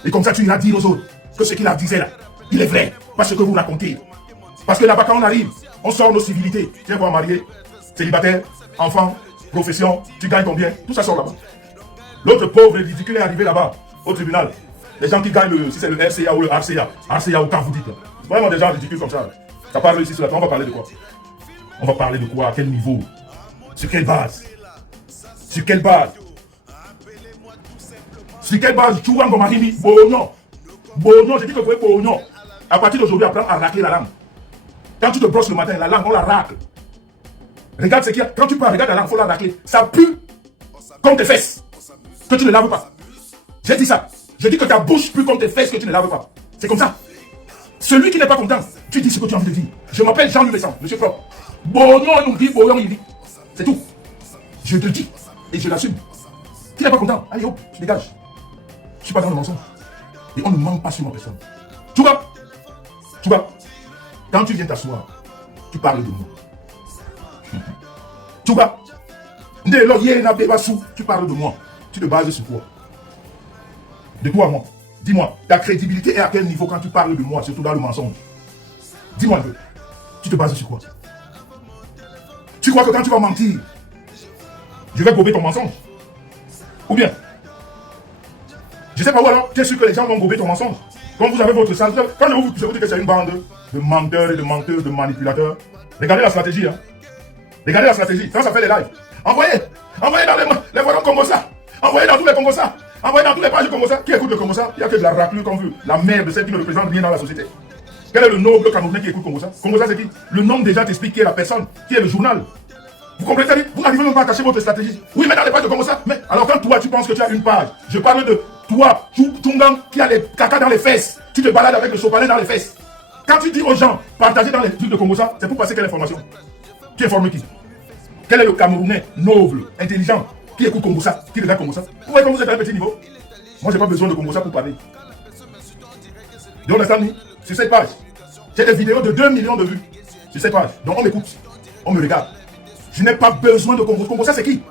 Et comme ça, tu iras dire aux autres que ce qu'il a disait là, il est vrai. Pas ce que vous racontez. Parce que là-bas, quand on arrive, on sort nos civilités. Tu es quoi, marié, célibataire, enfant, profession, tu gagnes combien? Tout ça sort là-bas. L'autre pauvre et ridicule est arrivé là-bas, au tribunal. Les gens qui gagnent, si c'est le RCA ou le RCA ou quand vous dites là. Vraiment des gens ridicules comme ça. Ça parle ici sur la table, on va parler de quoi? On va parler de quoi? À quel niveau? Sur quelle base? Sur quelle base? Sur quelle base? Tu vois, Gomarimi, Bognon. Bognon, j'ai dit que vous pouvez Bognon. À partir d'aujourd'hui, apprends à racler la langue. Quand tu te brosses le matin, la langue, on la racle. Regarde ce qu'il y a. Quand tu parles, regarde la langue, il faut la racler. Ça pue comme tes fesses. Que tu ne laves pas. J'ai dit ça. Je dis que ta bouche pue comme tes fesses que tu ne laves pas. C'est comme ça. Celui qui n'est pas content, tu dis ce que tu as envie de dire. Je m'appelle Jean Lumessan, monsieur propre. Bon, non, nous dit, bon, il dit. C'est tout. Je te le dis et je l'assume. Tu n'es pas content, allez hop, tu dégages. Je ne suis pas dans le mensonge. Et on ne ment pas sur ma personne. Tu vois, quand tu viens t'asseoir, tu parles de moi. Tu vois, tu parles de moi. Tu te bases sur quoi? De toi à moi. Dis-moi, ta crédibilité est à quel niveau quand tu parles de moi, surtout dans le mensonge? Dis-moi un peu. Tu te bases sur quoi? Tu crois que quand tu vas mentir, je vais gober ton mensonge? Ou bien, je sais pas où alors, tu es sûr que les gens vont gober ton mensonge? Quand vous avez votre centre, quand je vous dis que c'est une bande de menteurs et de menteurs, de manipulateurs, regardez la stratégie, hein. Regardez la stratégie, quand ça fait les lives. Envoyez dans les voyants comme ça. Envoyez dans tous les Congos ça. Envoyez dans tous les pages comme ça. Qui écoute le Congo ça? Il n'y a que de la raclure comme vu. La merde, celle qui ne représente rien dans la société. Quel est le noble Camerounais qui écoute Congo ça? Congo ça c'est qui? Le nom déjà t'explique qui est la personne, qui est le journal. Vous comprenez ça? Vous n'arrivez même pas à cacher votre stratégie. Oui, mais dans les pages de Congo ça. Mais alors quand toi tu penses que tu as une page, je parle de toi, Tungang, qui a les caca dans les fesses. Tu te balades avec le sopalin dans les fesses. Quand tu dis aux gens, partagez dans les trucs de Congo ça, c'est pour passer quelle information? Tu informes qui? Quel est le Camerounais noble, intelligent, qui écoute Congo ça, qui regarde Congo ça? Vous voyez comme vous êtes à un petit niveau? Moi, j'ai pas besoin de Congo ça pour parler. Donc, sur cette page, j'ai des vidéos de 2 millions de vues. Sur cette page. Donc, on m'écoute. On me regarde. Je n'ai pas besoin de Congo. Congo ça, c'est qui?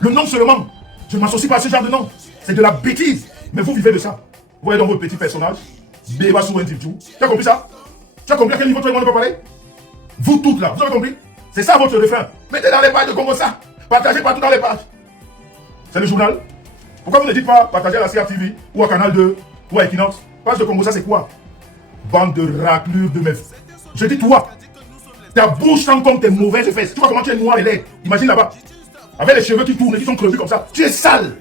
Le nom seulement. Je ne m'associe pas à ce genre de nom. C'est de la bêtise. Mais vous vivez de ça. Vous voyez dans votre petit personnage. Béba sur un type. Tu as compris ça? Tu as compris à quel niveau tout le monde peut parler? Vous toutes là, vous avez compris? C'est ça votre refrain. Mettez dans les pages de Congo ça. Partagez partout dans les pages. C'est le journal. Pourquoi vous ne dites pas partager à la CRTV ou à Canal 2 ou à Equinox? Page de Congo ça c'est quoi? Bande de raclures de meufs. Je dis toi. Ta bouche sent comme tes mauvaises fesses. Tu vois comment tu es noir et laid. Imagine là-bas. Avec les cheveux qui tournent et qui sont crevés comme ça. Tu es sale.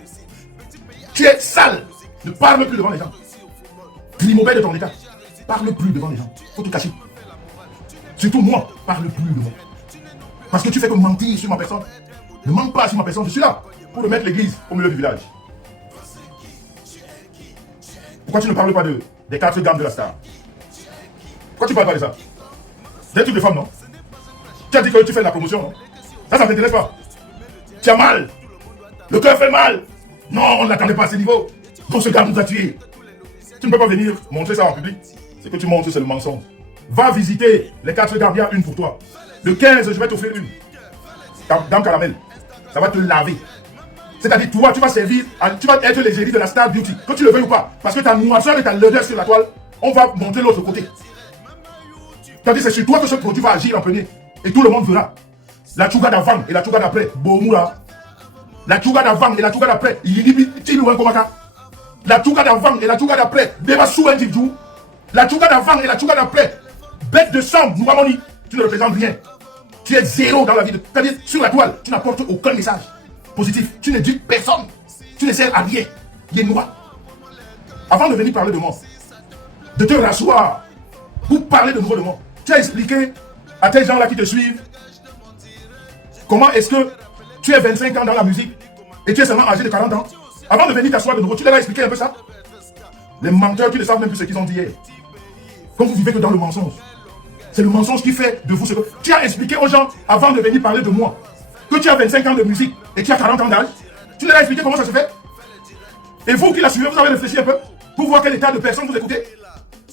Tu es sale. Ne parle plus devant les gens. Grimobert de ton état. Parle plus devant les gens. Faut tout cacher. Surtout moi. Parle plus de moi. Parce que tu fais que mentir sur ma personne. Ne mens pas sur ma personne. Je suis là pour remettre l'église au milieu du village. Pourquoi tu ne parles pas des 4 gammes de la star? Pourquoi tu ne parles pas de ça? C'est un truc de femme, non? Tu as dit que tu fais de la promotion, non? Ça ne t'intéresse pas. Tu as mal. Le cœur fait mal. Non, on ne l'attendait pas à ce niveau. Donc ce gars nous a tués. Tu ne peux pas venir montrer ça en public. Ce que tu montres, c'est le mensonge. Va visiter les 4 gammes, il y a une pour toi. Le 15, je vais t'offrir une. Dame caramel. Ça va te laver. C'est-à-dire, toi, tu vas servir, tu vas être l'égérie de la Star Beauty. Que tu le veuilles ou pas. Parce que ta noirceur et ta laideur sur la toile, on va montrer l'autre côté. C'est-à-dire, c'est sur toi que ce produit va agir en premier. Et tout le monde verra. La tchouga d'avant et la tchouga d'après. Bomoula. La tchouga d'avant et la tchouga d'après. La tchouga d'avant et la tchouga d'après. Béba sous un dibdou. La tchouga d'avant et la tchouga d'après. Bête de sang, Nouamoni. Tu ne représentes rien. Tu es zéro dans la vie. C'est-à-dire, sur la toile, tu n'apportes aucun message positif. Tu ne dis personne. Tu ne sers à rien. Il est noir. Avant de venir parler de moi, de te rasseoir pour parler de nouveau de moi, tu as expliqué à tes gens-là qui te suivent comment est-ce que tu es 25 ans dans la musique et tu es seulement âgé de 40 ans. Avant de venir t'asseoir de nouveau, tu leur as expliqué un peu ça. Les menteurs qui ne savent même plus ce qu'ils ont dit hier. Comme vous vivez que dans le mensonge. C'est le mensonge qui fait de vous ce que... Tu as expliqué aux gens, avant de venir parler de moi, que tu as 25 ans de musique et tu as 40 ans d'âge. Tu leur as expliqué comment ça se fait. Et vous qui la suivez, vous avez réfléchi un peu pour voir quel état de personnes vous écoutez.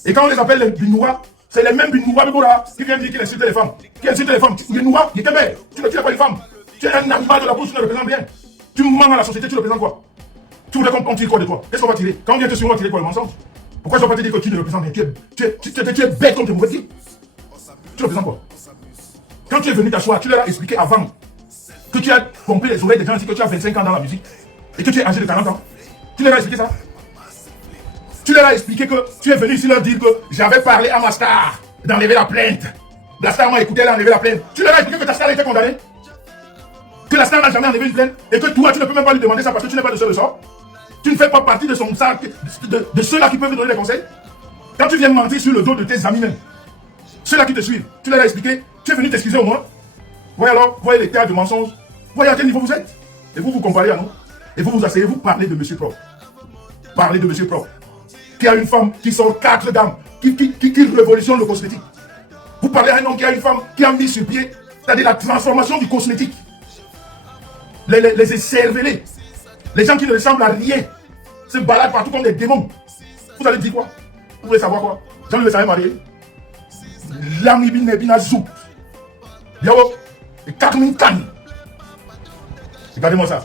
Et quand on les appelle les Binoura, c'est les mêmes Binoura qui viennent dire qu'ils insultent les femmes. Qui insultent les femmes. Binoura, il était belle. Tu ne tues pas les femmes. Tu es un animal de la bouche, tu ne représentes rien. Tu mens à la société, tu représentes quoi? Tu voudrais qu'on tire quoi de toi? Qu'est-ce qu'on va tirer? Quand on vient te suivre, on va tirer quoi, le mensonge? Pourquoi je ne vais pas te dire que tu ne représentes rien? Tu es bête comme tes mauvais filles. Tu représentes quoi? Quand tu es venu t'asseoir, tu leur as expliqué avant que tu as pompé les oreilles des gens ainsi que tu as 25 ans dans la musique et que tu es âgé de 40 ans. Tu leur as expliqué ça? Tu leur as expliqué que tu es venu ici leur dire que j'avais parlé à ma star d'enlever la plainte. La star m'a écouté, elle a enlevé la plainte. Tu leur as expliqué que ta star était condamnée? Que la star n'a jamais enlevé une plainte et que toi, tu ne peux même pas lui demander ça parce que tu n'es pas de ce ressort? Tu ne fais pas partie de son sac, de ceux-là qui peuvent lui donner des conseils? Quand tu viens mentir sur le dos de tes amis même, ceux-là qui te suivent, tu leur as expliqué, tu es venu t'excuser au moins. Voyez alors, voyez les cas de mensonges, voyez à quel niveau vous êtes. Et vous vous comparez à nous. Et vous vous asseyez, vous parlez de monsieur propre. parler de monsieur propre, qui a une femme qui sort 4 dames, qui révolutionne le cosmétique. Vous parlez à un homme qui a une femme qui a mis sur pied, c'est-à-dire la transformation du cosmétique. Les écervelés, les gens qui ne ressemblent à rien, se baladent partout comme des démons. Vous allez dire quoi? Vous voulez savoir quoi? Jean le savait marié. L'amibi nebina zou. Yao, et 4000 cannes. Regardez-moi ça.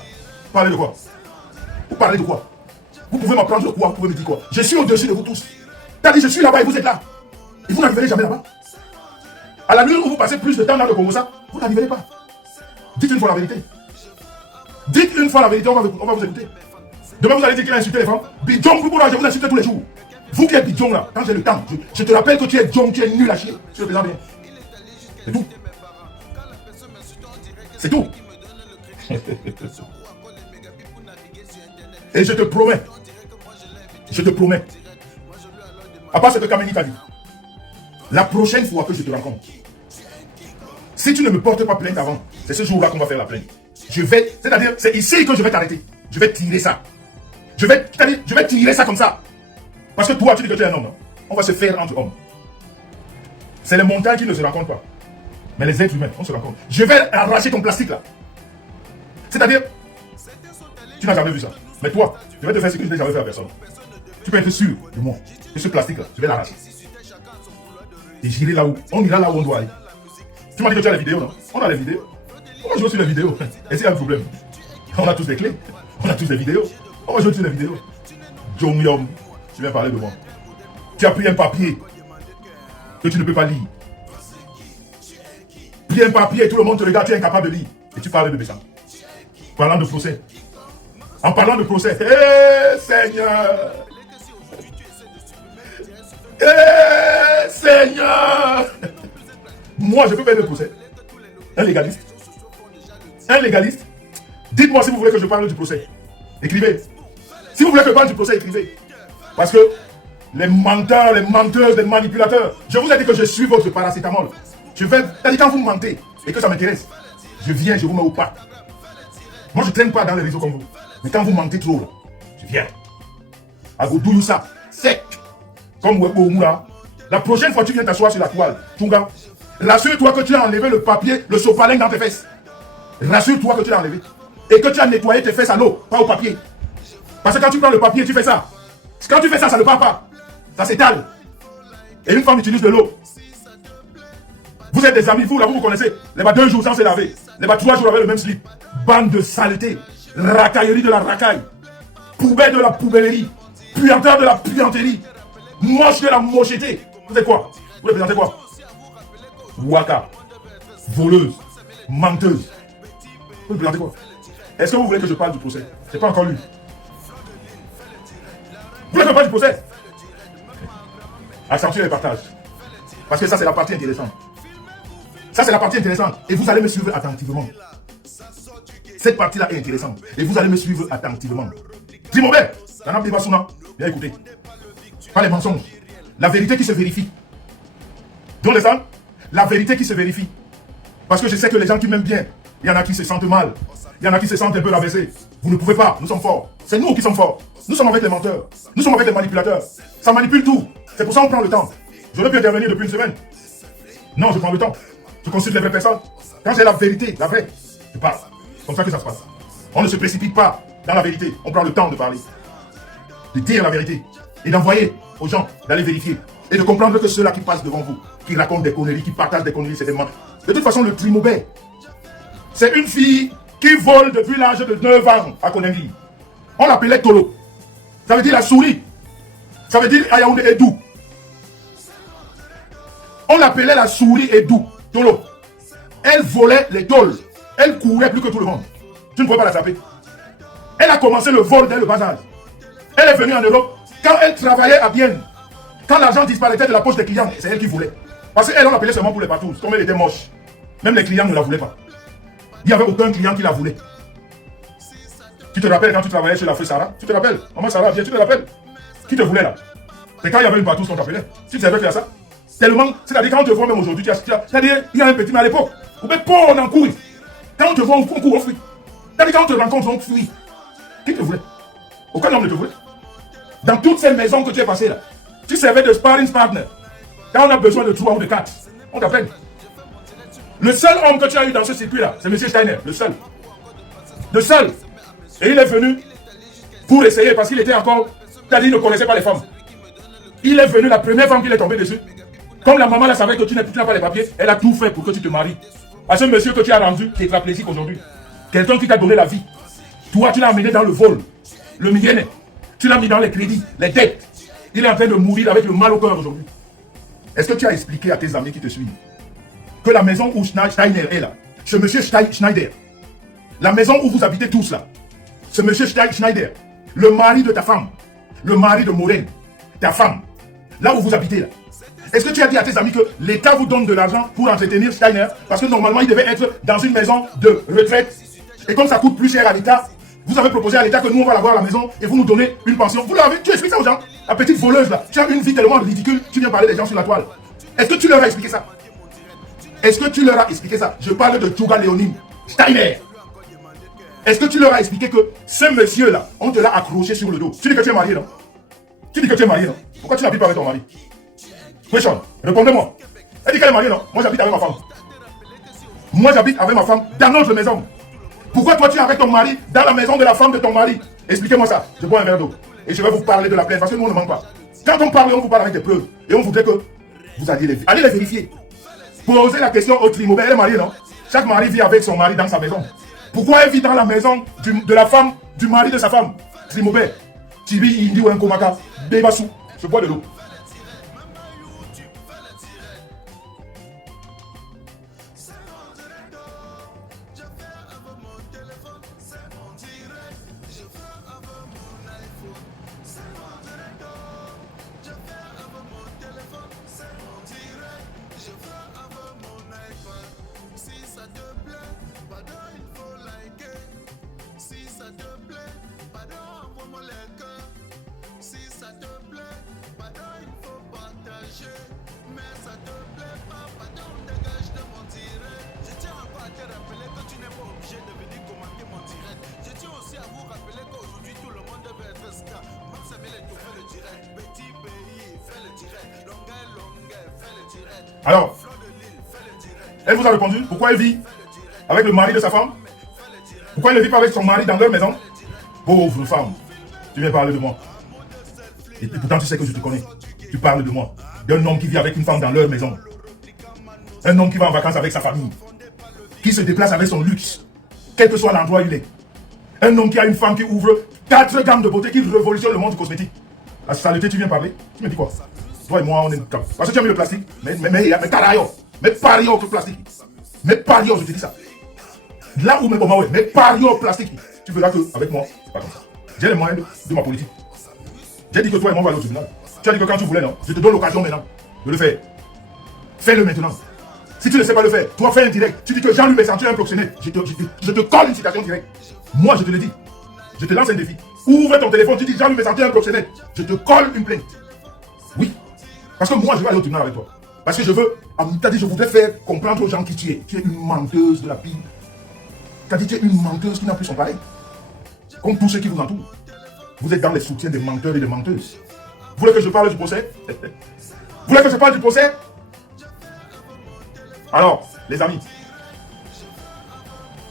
Vous parlez de quoi? Vous parlez de quoi? Vous pouvez m'apprendre de quoi? Vous pouvez me dire quoi? Je suis au-dessus de vous tous. C'est-à-dire, je suis là-bas et vous êtes là. Et vous n'arriverez jamais là-bas. À la nuit où vous passez plus de temps dans le Congo, ça, vous n'arriverez pas. Dites une fois la vérité. Dites une fois la vérité, on va vous écouter. Demain, vous allez dire qu'il a insulté les femmes. Bidjon, je vous insulte tous les jours. Vous qui êtes bidjon là, quand j'ai le temps, je te rappelle que tu es bidjon, tu es nul à chier. Tu le présentes bien. C'est tout. C'est tout. Et je te promets, à part ce que Kameni t'a dit, la prochaine fois que je te rencontre, si tu ne me portes pas plainte avant, c'est ce jour-là qu'on va faire la plainte. C'est-à-dire, c'est ici que je vais t'arrêter. Je vais tirer ça. Je vais tirer ça comme ça. Parce que toi, tu dis que tu es un homme. Non? On va se faire entre hommes. C'est les montagnes qui ne se rencontrent pas. Mais les êtres humains, on se rencontre. Je vais arracher ton plastique là. C'est-à-dire, tu n'as jamais vu ça. Mais toi, je vais te faire ce que je n'ai jamais fait à personne. Tu peux être sûr de moi. Que ce plastique là, je vais l'arracher. Et j'irai là où, on ira là où on doit aller. Tu m'as dit que tu as les vidéos, non? On a les vidéos. On va jouer sur les vidéos. Et s'il y a un problème, on a tous des clés. On a tous des vidéos. On va jouer sur les vidéos. Jong Yom, tu viens parler de moi. Tu as pris un papier que tu ne peux pas lire. Pris un papier et tout le monde te regarde, tu es incapable de lire. Et tu parles de Béchamp. Parlant de procès. En parlant de procès. Hé Seigneur! Hé Seigneur! Moi, je peux faire le procès. Un légaliste. Un légaliste. Dites-moi si vous voulez que je parle du procès. Écrivez. Si vous voulez que je parle du procès, écrivez. Parce que les menteurs, les menteuses, les manipulateurs, je vous ai dit que je suis votre paracétamol. C'est-à-dire quand vous mentez et que ça m'intéresse, je viens, je vous mets au pas. Moi, je ne traîne pas dans les réseaux comme vous. Mais quand vous mentez trop, là, je viens. À Goudou ça, sec. Comme Webo Moura. La prochaine fois que tu viens t'asseoir sur la toile, Tunga, rassure-toi que tu as enlevé le papier, le sopalin dans tes fesses. Rassure-toi que tu l'as enlevé. Et que tu as nettoyé tes fesses à l'eau, pas au papier. Parce que quand tu prends le papier, tu fais ça. Quand tu fais ça, ça ne part pas. Ça s'étale. Et une femme utilise de l'eau. Vous êtes des amis, vous là, vous connaissez. Les bas 2 jours sans se laver. Les bas 3 jours avec le même slip. Bande de saleté. Racaillerie de la racaille. Poubelle de la poubellerie. Puanteur de la puanterie. Moche de la mocheté. Vous êtes quoi? Vous représentez quoi? Waka. Voleuse. Menteuse. Vous représentez quoi? Est-ce que vous voulez que je parle du procès? C'est pas encore lu. Vous voulez que je parle du procès? Accentuez les partages. Parce que ça, c'est la partie intéressante. Ça, c'est la partie intéressante. Et vous allez me suivre attentivement. Cette partie-là est intéressante. Et vous allez me suivre attentivement. Dimobé, Nana Bibasuna, bien écoutez. Pas les mensonges. La vérité qui se vérifie. Donc les gens, la vérité qui se vérifie. Parce que je sais que les gens qui m'aiment bien, il y en a qui se sentent mal. Il y en a qui se sentent un peu rabaissés. Vous ne pouvez pas, nous sommes forts. C'est nous qui sommes forts. Nous sommes avec les menteurs. Nous sommes avec les manipulateurs. Ça manipule tout. C'est pour ça qu'on prend le temps. J'aurais pu intervenir depuis une semaine. Non, je prends le temps. Je consulte les vraies personnes. Quand j'ai la vérité, la vraie, je parle. C'est comme ça que ça se passe. On ne se précipite pas dans la vérité. On prend le temps de parler. De dire la vérité. Et d'envoyer aux gens d'aller vérifier. Et de comprendre que ceux-là qui passent devant vous, qui racontent des conneries, qui partagent des conneries, c'est des menteurs. De toute façon, le Trimobé, c'est une fille qui vole depuis l'âge de 9 ans à Konengi. On l'appelait Tolo. Ça veut dire la souris. Ça veut dire Ayaoundé Edou. On l'appelait la souris Edou. Tolo. Elle volait les tôles. Elle courait plus que tout le monde. Tu ne pouvais pas l'attraper. Elle a commencé le vol dès le bas âge. Elle est venue en Europe. Quand elle travaillait à Bienne, quand l'argent disparaissait de la poche des clients, c'est elle qui voulait. Parce qu'elle, on l'appelait seulement pour les patous. Comme elle était moche. Même les clients ne la voulaient pas. Il n'y avait aucun client qui la voulait. Tu te rappelles quand tu travaillais chez la fée Sarah? Tu te rappelles? Maman Sarah, viens, tu te rappelles? Qui te voulait là? C'est quand il y avait une patouche qu'on t'appelait. Tu savais qu'il y a ça? Tellement, c'est-à-dire quand on te voit même aujourd'hui, c'est-à-dire, il y a un petit, mais à l'époque, ou bien pas on en couille. Quand on te voit, on court, on fuit. C'est-à-dire quand on te rencontre, on fuit. Qui te voulait? Aucun homme ne te voulait. Dans toutes ces maisons que tu es passé là, tu servais de sparring partner. Quand on a besoin de 3 ou de 4, on t'appelle. Le seul homme que tu as eu dans ce circuit-là, c'est M. Steiner, le seul. Le seul. Et il est venu pour essayer, parce qu'il était encore, c'est-à-dire il ne connaissait pas les femmes. Il est venu, la première femme qu'il est tombé dessus. Comme la maman là savait que tu n'as pas les papiers, elle a tout fait pour que tu te maries. À ce monsieur que tu as rendu tétraplégique aujourd'hui. Quelqu'un qui t'a donné la vie. Toi, tu l'as amené dans le vol, le millénaire. Tu l'as mis dans les crédits, les dettes. Il est en train de mourir avec le mal au cœur aujourd'hui. Est-ce que tu as expliqué à tes amis qui te suivent que la maison où Steiner est là, ce monsieur Schneider, la maison où vous habitez tous là, ce monsieur Schneider, le mari de ta femme, le mari de Maureen, ta femme, là où vous habitez là, est-ce que tu as dit à tes amis que l'État vous donne de l'argent pour entretenir Steiner parce que normalement il devait être dans une maison de retraite et comme ça coûte plus cher à l'État, vous avez proposé à l'État que nous on va l'avoir à la maison et vous nous donnez une pension. Vous l'avez, tu expliques ça aux gens. La petite voleuse là, tu as une vie tellement ridicule, tu viens parler des gens sur la toile. Est-ce que tu leur as expliqué ça? Est-ce que tu leur as expliqué ça? Je parle de Tchouga Léonine Steiner. Est-ce que tu leur as expliqué que ce monsieur là, on te l'a accroché sur le dos? Tu dis que tu es marié, non? Tu dis que tu es marié, non? Pourquoi tu n'habites pas avec ton mari? Question, répondez-moi. Elle dit qu'elle est mariée, non? Moi j'habite avec ma femme. Moi j'habite avec ma femme dans notre maison. Pourquoi toi tu es avec ton mari dans la maison de la femme de ton mari? Expliquez-moi ça. Je bois un verre d'eau. Et je vais vous parler de la plainte parce que nous on ne ment pas. Quand on parle, on vous parle avec des preuves. Et on voudrait que vous allez les vérifier. Posez la question au Trimobert. Elle est mariée, non? Chaque mari vit avec son mari dans sa maison. Pourquoi elle vit dans la maison de la femme, du mari de sa femme? Trimobert. Tibi, Indi ou un Komaka. Bébassou. Je bois de l'eau. Alors, elle vous a répondu pourquoi elle vit avec le mari de sa femme? Pourquoi elle ne vit pas avec son mari dans leur maison? Pauvre femme, tu viens parler de moi. Et pourtant tu sais que je te connais. Tu parles de moi. D'un homme qui vit avec une femme dans leur maison. Un homme qui va en vacances avec sa famille. Qui se déplace avec son luxe. Quel que soit l'endroit où il est. Un homme qui a une femme qui ouvre 4 gammes de beauté qui révolutionne le monde du cosmétique. La saleté, tu viens parler? Tu me dis quoi? Toi et moi, on est... Parce que tu as mis le plastique. Mais carayo. Mais pario que plastique. Mais pario, je te dis ça. Là où mais comment ouais. Mais pario plastique. Tu verras que avec moi, c'est pas comme ça. J'ai les moyens de ma politique. J'ai dit que toi et moi on va aller au tribunal. Tu as dit que quand tu voulais, non? Je te donne l'occasion maintenant de le faire. Fais-le maintenant. Si tu ne sais pas le faire, toi fais un direct. Tu dis que Jean-Louis Messantu est un proxénète. Je te colle une citation directe. Moi je te le dis. Je te lance un défi. Ouvre ton téléphone, tu dis Jean-Louis Messantu est un proxénète. Je te colle une plainte. Oui. Parce que moi je vais aller au tribunal avec toi. Parce que je veux, t'as dit je voudrais faire comprendre aux gens qui tu es. Tu es une menteuse de la pile. T'as dit tu es une menteuse qui n'a plus son pareil. Comme tous ceux qui vous entourent. Vous êtes dans les soutiens des menteurs et des menteuses. Vous voulez que je parle du procès? Vous voulez que je parle du procès? Alors, les amis,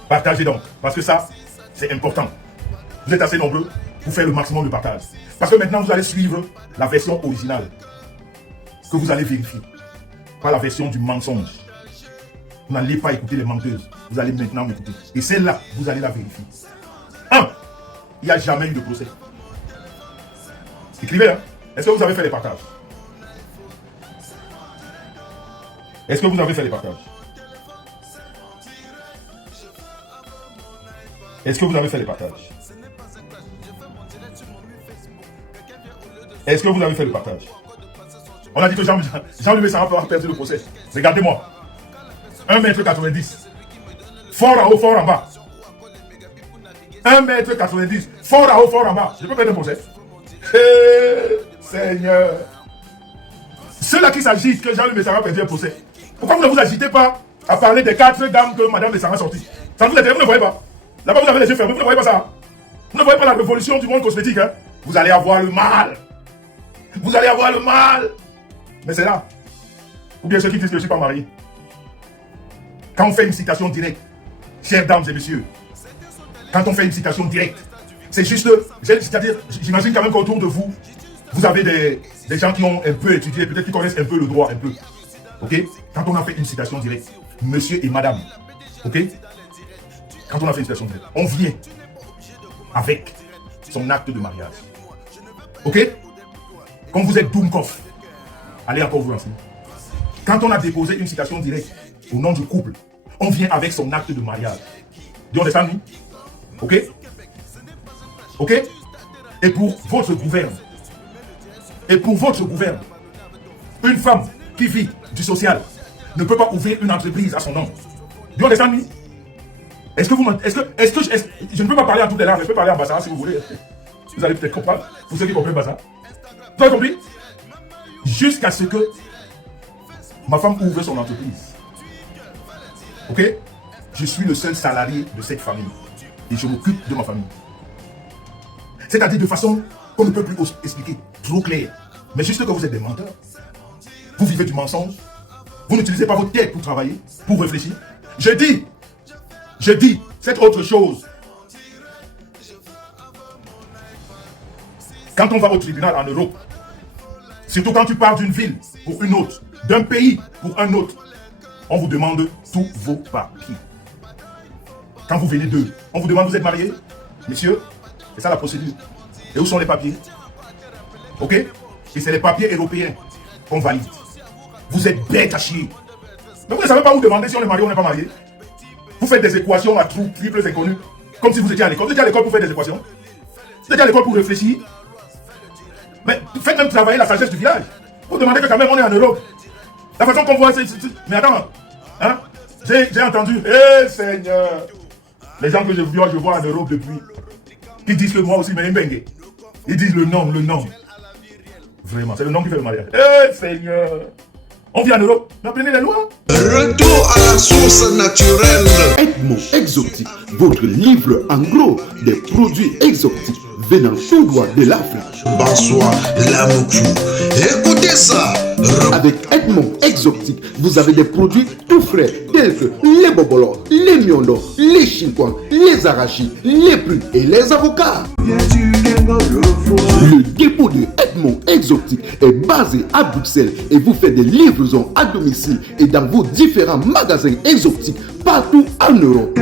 partagez donc. Parce que ça, c'est important. Vous êtes assez nombreux pour faire le maximum de partage. Parce que maintenant, vous allez suivre la version originale. Que vous allez vérifier. Pas la version du mensonge. Vous n'allez pas écouter les menteuses. Vous allez maintenant m'écouter. Et celle-là, vous allez la vérifier. 1. Il n'y a jamais eu de procès. Écrivez, hein. Est-ce que vous avez fait les partages? Est-ce que vous avez fait les partages? Est-ce que vous avez fait les partages? Est-ce que vous avez fait le partage? On a dit que Jean-Louis Messantu a perdu le procès. Regardez-moi. 1,90 m. Fort en haut, fort en bas. 1,90 m. Fort en haut, fort en bas. Je peux perdre un procès. Seigneur. Ceux-là qui s'agitent que Jean-Louis Messantu a perdu un procès. Pourquoi vous ne vous agitez pas à parler des 4 dames que Madame Messantu a sorties? Ça vous intéresse, vous ne voyez pas. Là-bas, vous avez les yeux fermés, vous ne voyez pas ça. Vous ne voyez pas la révolution du monde cosmétique. Hein? vous allez avoir le mal. Vous allez avoir le mal. Mais c'est là. Ou bien ceux qui disent que je ne suis pas marié. Quand on fait une citation directe, chères dames et messieurs, quand on fait une citation directe, c'est juste, c'est-à-dire, j'imagine quand même qu'autour de vous, vous avez des gens qui ont un peu étudié, peut-être qui connaissent un peu le droit, un peu. Ok? Quand on a fait une citation directe, monsieur et madame, ok? Quand on a fait une citation directe, on vient avec son acte de mariage. Ok? Quand vous êtes Doumkov, allez encore vous renseigner. Quand on a déposé une citation directe au nom du couple, on vient avec son acte de mariage. You understand me? Ok? Ok? Et pour votre gouverne, une femme qui vit du social ne peut pas ouvrir une entreprise à son nom. You understand me? Est-ce que je ne peux pas parler en toutes les langues, je peux parler en bassa si vous voulez. Vous allez peut-être comprendre, pour ceux qui comprennent bassa. Vous avez compris? Jusqu'à ce que ma femme ouvre son entreprise. Ok? Je suis le seul salarié de cette famille. Et je m'occupe de ma famille. C'est-à-dire de façon qu'on ne peut plus expliquer, trop clair. Mais juste que vous êtes des menteurs. Vous vivez du mensonge. Vous n'utilisez pas votre tête pour travailler, pour réfléchir. Je dis, c'est autre chose. Quand on va au tribunal en Europe, surtout quand tu pars d'une ville pour une autre, d'un pays pour un autre, on vous demande tous vos papiers. Quand vous venez d'eux, on vous demande, vous êtes marié? Messieurs, c'est ça la procédure. Et où sont les papiers? Ok? Et c'est les papiers européens qu'on valide. Vous êtes bêtes à chier. Mais vous ne savez pas où demander si on est marié ou on n'est pas marié. Vous faites des équations à triples inconnues, comme si vous étiez à l'école. Vous étiez à l'école pour faire des équations. Vous étiez à l'école pour réfléchir. Mais faites même travailler la sagesse du village. Vous demandez que quand même on est en Europe. La façon qu'on voit, c'est... Mais attends, hein? J'ai entendu, Seigneur, les gens que je vois en Europe depuis, qui disent que moi aussi, mais Mbengue. Ils disent le nom. Vraiment, c'est le nom qui fait le mariage. Seigneur, on vit en Europe, mais apprenez les lois. Retour à la source naturelle. Edmond Exotique, votre livre en gros des produits exotiques venant tout droit de l'Afrique. Bonsoir, Lamoukou. Écoutez ça. Avec Edmond Exotique, vous avez des produits tout frais tels que les bobolos, les miondo, les chinquans, les arachis, les plumes et les avocats. Le dépôt de Edmond Exotique est basé à Bruxelles et vous fait des livraisons à domicile et dans vos différents magasins exotiques partout en Europe.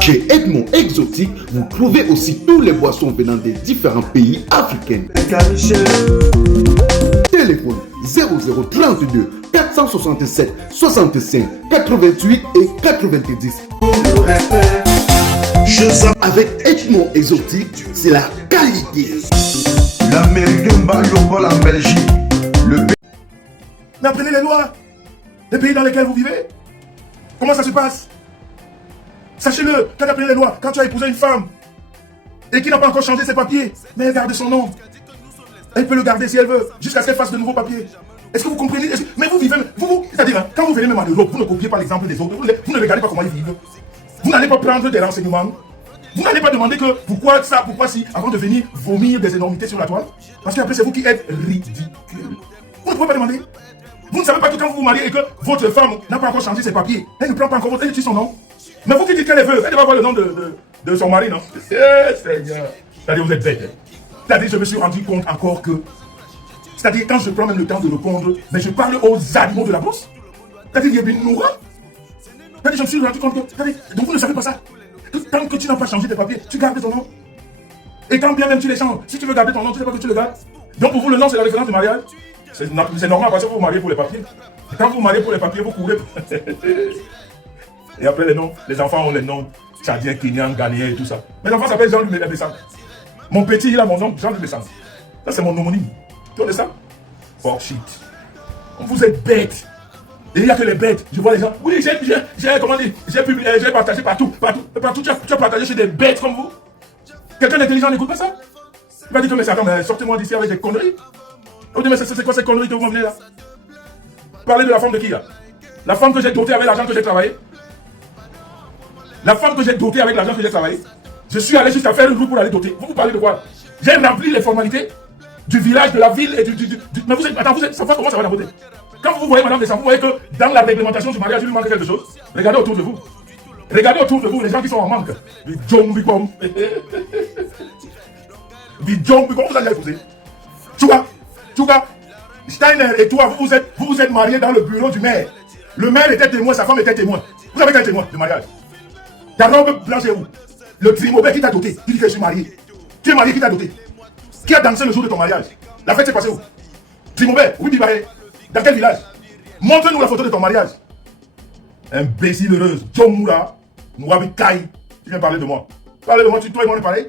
Chez Edmond Exotique, vous trouvez aussi tous les boissons venant des différents pays africains. Téléphone 0032 467 65 88 et 90. Avec Edmond Exotique, c'est la qualité. L'Amérique Mbalo en Belgique. Mais apprenez les lois des pays dans lesquels vous vivez. Comment ça se passe? Sachez-le, quand tu apprenez les lois, quand tu as épousé une femme et qui n'a pas encore changé ses papiers, mais elle garde son nom. Elle peut le garder si elle veut, jusqu'à ce qu'elle fasse de nouveaux papiers. Est-ce que vous comprenez? Mais vous vivez, c'est-à-dire, hein, quand vous venez même en Europe, vous ne copiez pas l'exemple des autres, vous ne regardez pas comment ils vivent. Vous n'allez pas prendre des renseignements. Vous n'allez pas demander que pourquoi ça, pourquoi si, avant de venir vomir des énormités sur la toile. Parce qu'après, c'est vous qui êtes ridicule. Vous ne pouvez pas demander. Vous ne savez pas que quand vous vous mariez et que votre femme n'a pas encore changé ses papiers, elle ne prend pas encore votre, elle utilise son nom. Mais vous qui dites qu'elle veut, elle doit avoir le nom de son mari, non? Seigneur. C'est-à-dire, vous êtes bête. C'est-à-dire, je me suis rendu compte encore que, c'est-à-dire, quand je prends même le temps de répondre, mais je parle aux animaux de la brousse. C'est-à-dire, il y a une nourriture. C'est-à-dire, je me suis rendu compte que, donc vous ne savez pas ça. Que tant que tu n'as pas changé tes papiers, tu gardes ton nom. Et quand bien même tu les changes, si tu veux garder ton nom, tu ne sais pas que tu le gardes. Donc pour vous, le nom, c'est la référence du mariage. C'est normal parce que vous vous mariez pour les papiers. Et quand vous vous mariez pour les papiers, vous courez. Et après les noms, les enfants ont les noms tchadiens, kenyans, ghanéens et tout ça. Mes enfants s'appellent Jean-Luc Messant. Mon petit, il a mon nom, Jean-Luc Messant. Ça, c'est mon homonyme. Tu vois ça? Oh shit. Vous êtes bêtes. Et il n'y a que les bêtes. Je vois les gens. Oui, j'ai partagé partout. Tu as partagé chez des bêtes comme vous. Quelqu'un d'intelligent n'écoute pas ça. Il va dire que mais attends, mais sortez-moi d'ici avec des conneries. On dit mais c'est quoi ces conneries que vous m'amenez là? Parlez de la femme de qui là? La femme que j'ai dotée avec l'argent que j'ai travaillé. La femme que j'ai dotée avec l'argent que j'ai travaillé. Je suis allé jusqu'à faire une route pour aller doter. Vous parlez de quoi? J'ai rempli les formalités du village, de la ville et du... Mais vous êtes... Attends, ça va comment ça va dans votre tête? Quand vous voyez Madame Deschamps, vous voyez que dans la réglementation du mariage, il lui manque quelque chose. Regardez autour de vous. Regardez autour de vous, les gens qui sont en manque. Bidjong, comment vous allez épouser? Tchouga, Steiner et toi, vous vous êtes mariés dans le bureau du maire. Le maire était témoin, sa femme était témoin. Vous avez quel témoin de mariage? Ta robe blanche est où? Le trimobé qui t'a doté, qui dit que je suis marié. Tu es marié, qui t'a doté? Qui a dansé le jour de ton mariage? La fête s'est passée où? Trimobé, oui, Bibaye. Dans quel village? Montre-nous la photo de ton mariage. Imbécile heureuse, Djomura, Mouabi Kai. Tu viens parler de moi. Parler de moi, toi et moi on est pareil.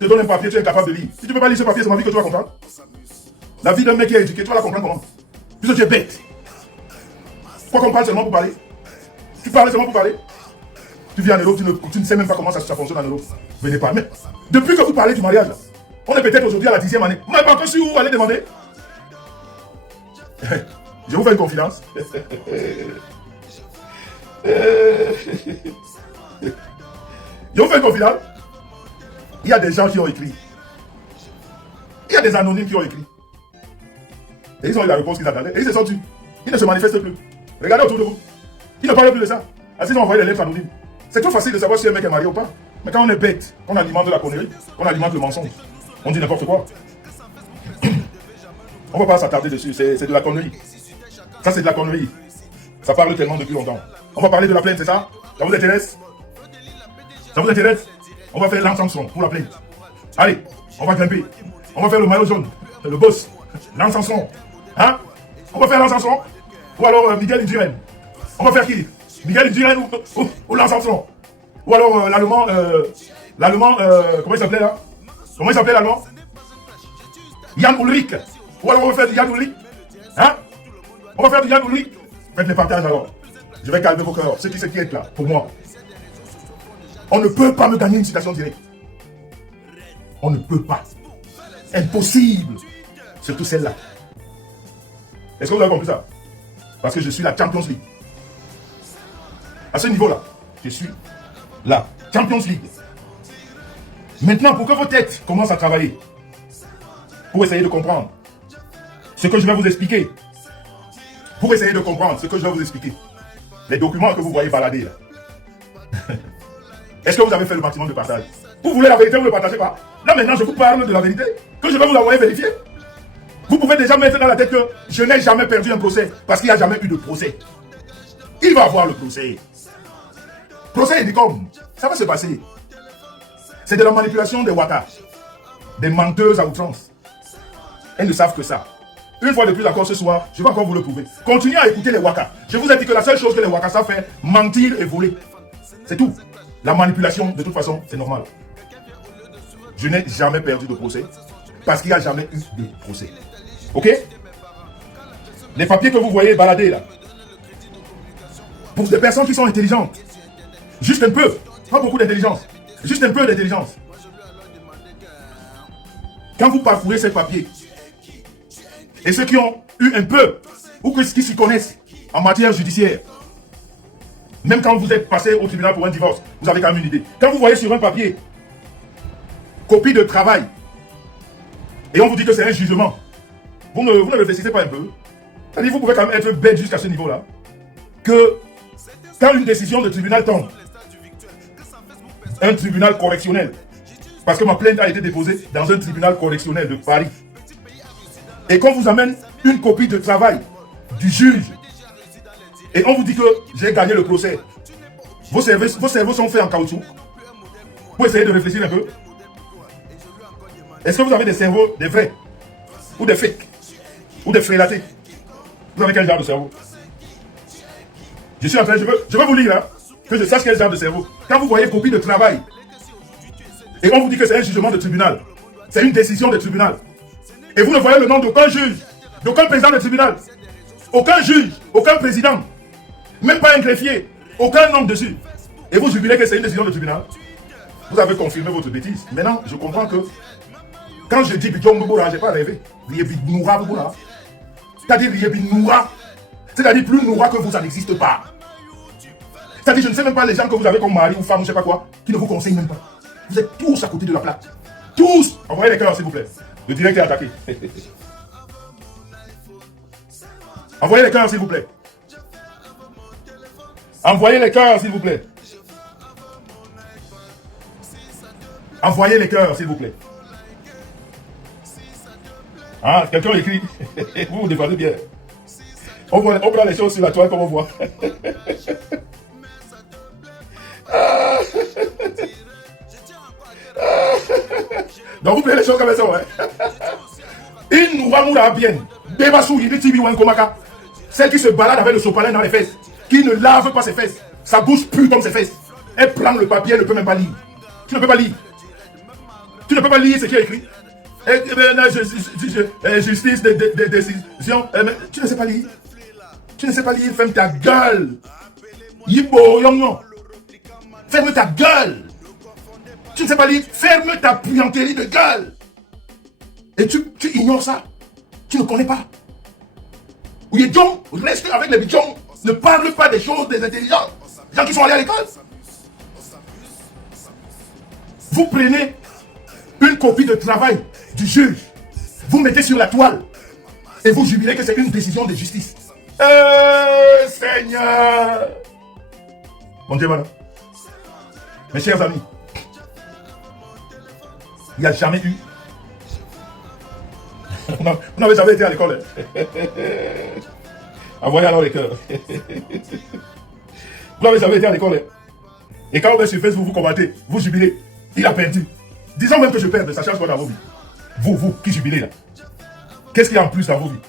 Je te donne un papier, tu es incapable de lire. Si tu ne peux pas lire ce papier, c'est ma vie que tu vas comprendre. La vie d'un mec qui est éduqué, tu vas la comprendre comment? Puisque tu es bête. Pourquoi qu'on parle seulement pour parler? Tu parles seulement pour parler? Tu viens en Europe, tu ne sais même pas comment ça fonctionne en Europe. Venez pas. Mais depuis que vous parlez du mariage, là, on est peut-être aujourd'hui à la 10e année. Vous n'avez pas encore su où aller demander. Je vous fais une confidence. Je vous fais une confidence. Il y a des gens qui ont écrit. Il y a des anonymes qui ont écrit. Et ils ont eu la réponse qu'ils attendaient. Et ils se sont tués. Ils ne se manifestent plus. Regardez autour de vous. Ils ne parlent plus de ça. Ainsi, ils ont envoyé des lettres anonymes. C'est trop facile de savoir si un mec est marié ou pas. Mais quand on est bête, qu'on alimente la connerie, qu'on alimente le mensonge, on dit n'importe quoi. On ne va pas s'attarder dessus. C'est de la connerie. Ça, c'est de la connerie. Ça parle tellement depuis longtemps. On va parler de la plainte, c'est ça? Ça vous intéresse? Ça vous intéresse? On va faire l'encenson pour la plainte. Allez, on va grimper. On va faire le maillot jaune, le boss, l'encenson. Hein? On va faire l'encenson? Ou alors Miguel Indurain? On va faire qui? Miguel Indurain ou l'encenson? Ou alors l'allemand, comment il s'appelait là? Comment il s'appelait l'allemand? Jan Ulrich. Ou alors on va faire du Jan Ulrich? Hein? On va faire du Jan Ulrich? Faites les partages alors. Je vais calmer vos cœurs. Ceux qui s'inquiètent là, pour moi. On ne peut pas me gagner une citation directe. On ne peut pas. Impossible. Surtout celle-là. Est-ce que vous avez compris ça? Parce que je suis la Champions League. À ce niveau-là, je suis la Champions League. Maintenant, pour que vos têtes commencent à travailler, pour essayer de comprendre ce que je vais vous expliquer, pour essayer de comprendre ce que je vais vous expliquer, les documents que vous voyez balader là. Est-ce que vous avez fait le maximum de partage? Vous voulez la vérité, vous ne le partagez pas? Là maintenant, je vous parle de la vérité, que je vais vous envoyer vérifier. Vous pouvez déjà mettre dans la tête que je n'ai jamais perdu un procès, parce qu'il n'y a jamais eu de procès. Il va avoir le procès. Procès Edicom, ça va se passer. C'est de la manipulation des Waka, des menteuses à outrance. Elles ne savent que ça. Une fois de plus encore ce soir, je vais encore vous le prouver. Continuez à écouter les Waka. Je vous ai dit que la seule chose que les Waka savent faire, mentir et voler. C'est tout. La manipulation, de toute façon, c'est normal. Je n'ai jamais perdu de procès, parce qu'il n'y a jamais eu de procès. Ok? Les papiers que vous voyez balader là, pour des personnes qui sont intelligentes, juste un peu, pas beaucoup d'intelligence, juste un peu d'intelligence. Quand vous parcourez ces papiers, et ceux qui ont eu un peu, ou qui s'y connaissent en matière judiciaire, même quand vous êtes passé au tribunal pour un divorce, vous avez quand même une idée. Quand vous voyez sur un papier, copie de travail, et on vous dit que c'est un jugement, vous ne réfléchissez pas un peu. C'est-à-dire vous pouvez quand même être bête jusqu'à ce niveau-là, que quand une décision de tribunal tombe, un tribunal correctionnel, parce que ma plainte a été déposée dans un tribunal correctionnel de Paris, et qu'on vous amène une copie de travail du juge, et on vous dit que j'ai gagné le procès, vos cerveaux sont faits en caoutchouc. Vous essayez de réfléchir un peu. Est-ce que vous avez des cerveaux, des vrais, ou des fakes, ou des frélatés? Vous avez quel genre de cerveau? Je suis en train, je veux vous lire, hein, que je sache quel genre de cerveau. Quand vous voyez copie de travail, et on vous dit que c'est un jugement de tribunal, c'est une décision de tribunal, et vous ne voyez le nom d'aucun juge, d'aucun président de tribunal, aucun juge, aucun président, même pas un greffier, aucun nom dessus, et vous jubilez que c'est une décision de tribunal, vous avez confirmé votre bêtise. Maintenant, je comprends que quand je dis Bidjong Bouboura, je n'ai pas rêvé. Riebinoura Bouboura. C'est-à-dire Riebinoura. C'est-à-dire plus Noura que vous, ça n'existe pas. C'est-à-dire, je ne sais même pas les gens que vous avez comme mari ou femme, ou je ne sais pas quoi, qui ne vous conseillent même pas. Vous êtes tous à côté de la plaque. Tous. Envoyez les cœurs, s'il vous plaît. Le direct est attaqué. Envoyez les cœurs, s'il vous plaît. Envoyez les cœurs, s'il vous plaît. Envoyez les cœurs, s'il vous plaît. Ah, quelqu'un écrit. Vous vous défendez bien. On prend les choses sur la toile comme on voit. Donc vous prenez les choses comme ça, ouais. Il nous va mourir bien. Bébassou, il dit Komaka. Celle qui se balade avec le sopalin dans les fesses, qui ne lave pas ses fesses. Sa bouche pue comme ses fesses. Elle prend le papier, elle ne peut même pas lire. Tu ne peux pas lire. Tu ne peux pas lire ce qui est écrit. Justice de décision. Tu ne sais pas lire. Tu ne sais pas lire. Ferme ta gueule. Yibo, yong. Ferme ta gueule. Tu ne sais pas lire. Ferme ta puanterie de gueule. Et tu ignores ça. Tu ne connais pas. Oui, John, reste avec les bichons. Ne parle pas des choses des intelligents. Les gens qui sont allés à l'école. Vous prenez une copie de travail du juge. Vous mettez sur la toile. Et vous jubilez que c'est une décision de justice. Seigneur. Bon Dieu, voilà. Mes chers amis. Il n'y a jamais eu. Vous n'avez jamais été à l'école. Envoyez alors les cœurs. Vous n'avez jamais été à l'école. Et quand vous êtes sur Facebook, vous combattez, vous jubilez. Il a perdu. Disons même que je perds, ça change quoi dans vos vies? Vous qui jubilez là. Qu'est-ce qu'il y a en plus dans vos vies?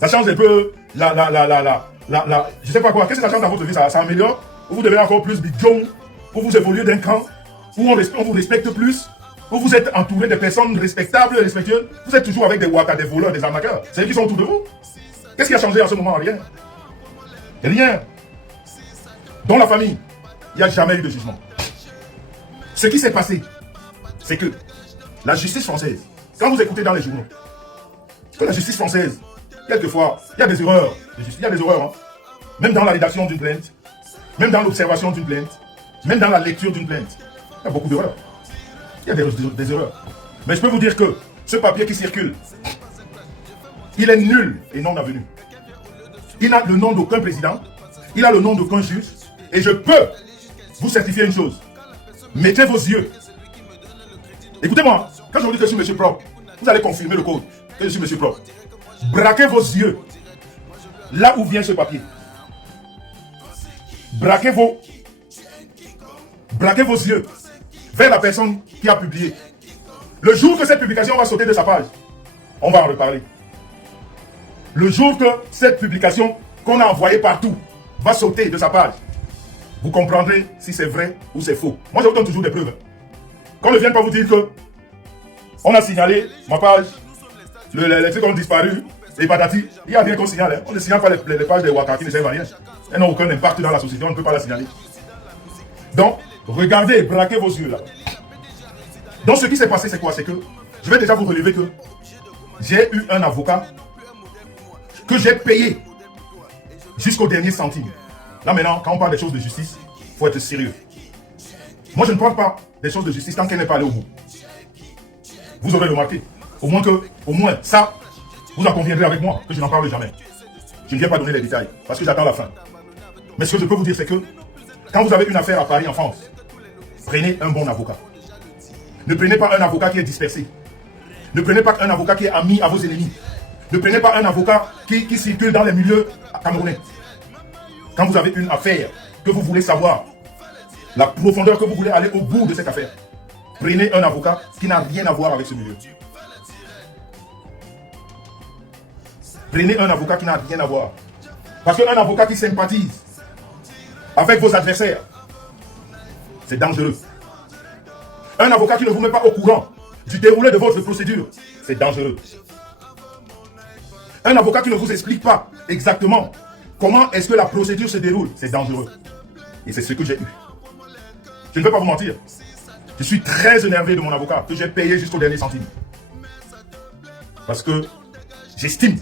Ça change un peu je sais pas quoi. Qu'est-ce que ça change dans votre vie? Ça améliore? Ou vous devenez encore plus bidjon? Ou vous évoluez d'un cran? Ou on vous respecte plus? Où vous êtes entouré de personnes respectables, respectueuses, vous êtes toujours avec des waka, des voleurs, des arnaqueurs. C'est eux qui sont autour de vous. Qu'est-ce qui a changé en ce moment? Rien. Rien. Dans la famille, il n'y a jamais eu de jugement. Ce qui s'est passé, c'est que la justice française, quand vous écoutez dans les journaux, que la justice française, quelquefois, il y a des erreurs. Il y a des erreurs. Hein. Même dans la rédaction d'une plainte, même dans l'observation d'une plainte, même dans la lecture d'une plainte, il y a beaucoup d'erreurs. Il y a des erreurs. Mais je peux vous dire que ce papier qui circule, il est nul et non avenu. Il n'a le nom d'aucun président, il a le nom d'aucun juge, et je peux vous certifier une chose. Mettez vos yeux. Écoutez-moi, quand je vous dis que je suis monsieur propre, vous allez confirmer le code que je suis monsieur propre. Braquez vos yeux là où vient ce papier. Braquez vos yeux vers la personne qui a publié. Le jour que cette publication va sauter de sa page, on va en reparler. Le jour que cette publication qu'on a envoyée partout va sauter de sa page, vous comprendrez si c'est vrai ou c'est faux. Moi, je vous donne toujours des preuves. Qu'on ne vienne pas vous dire que on a signalé ma page, les trucs ont disparu, et patati, il n'y a rien qu'on signale. Hein. On ne signale pas les pages des waka qui ne servent à rien. Elles n'ont aucun impact dans la société, on ne peut pas la signaler. Donc, regardez, braquez vos yeux là. Donc ce qui s'est passé, c'est quoi? C'est que, je vais déjà vous relever que j'ai eu un avocat que j'ai payé jusqu'au dernier centime. Là maintenant, quand on parle des choses de justice, il faut être sérieux. Moi je ne parle pas des choses de justice tant qu'elle n'est pas allée au bout. Vous aurez remarqué, au moins ça, vous en conviendrez avec moi, que je n'en parle jamais. Je ne viens pas donner les détails, parce que j'attends la fin. Mais ce que je peux vous dire, c'est que, quand vous avez une affaire à Paris, en France, prenez un bon avocat. Ne prenez pas un avocat qui est dispersé. Ne prenez pas un avocat qui est ami à vos ennemis. Ne prenez pas un avocat qui circule dans les milieux camerounais. Quand vous avez une affaire que vous voulez savoir, la profondeur que vous voulez aller au bout de cette affaire, prenez un avocat qui n'a rien à voir avec ce milieu. Prenez un avocat qui n'a rien à voir. Parce qu'un avocat qui sympathise avec vos adversaires, c'est dangereux. Un avocat qui ne vous met pas au courant du déroulé de votre procédure, c'est dangereux. Un avocat qui ne vous explique pas exactement comment est-ce que la procédure se déroule, c'est dangereux. Et c'est ce que j'ai eu. Je ne vais pas vous mentir. Je suis très énervé de mon avocat que j'ai payé jusqu'au dernier centime. Parce que j'estime,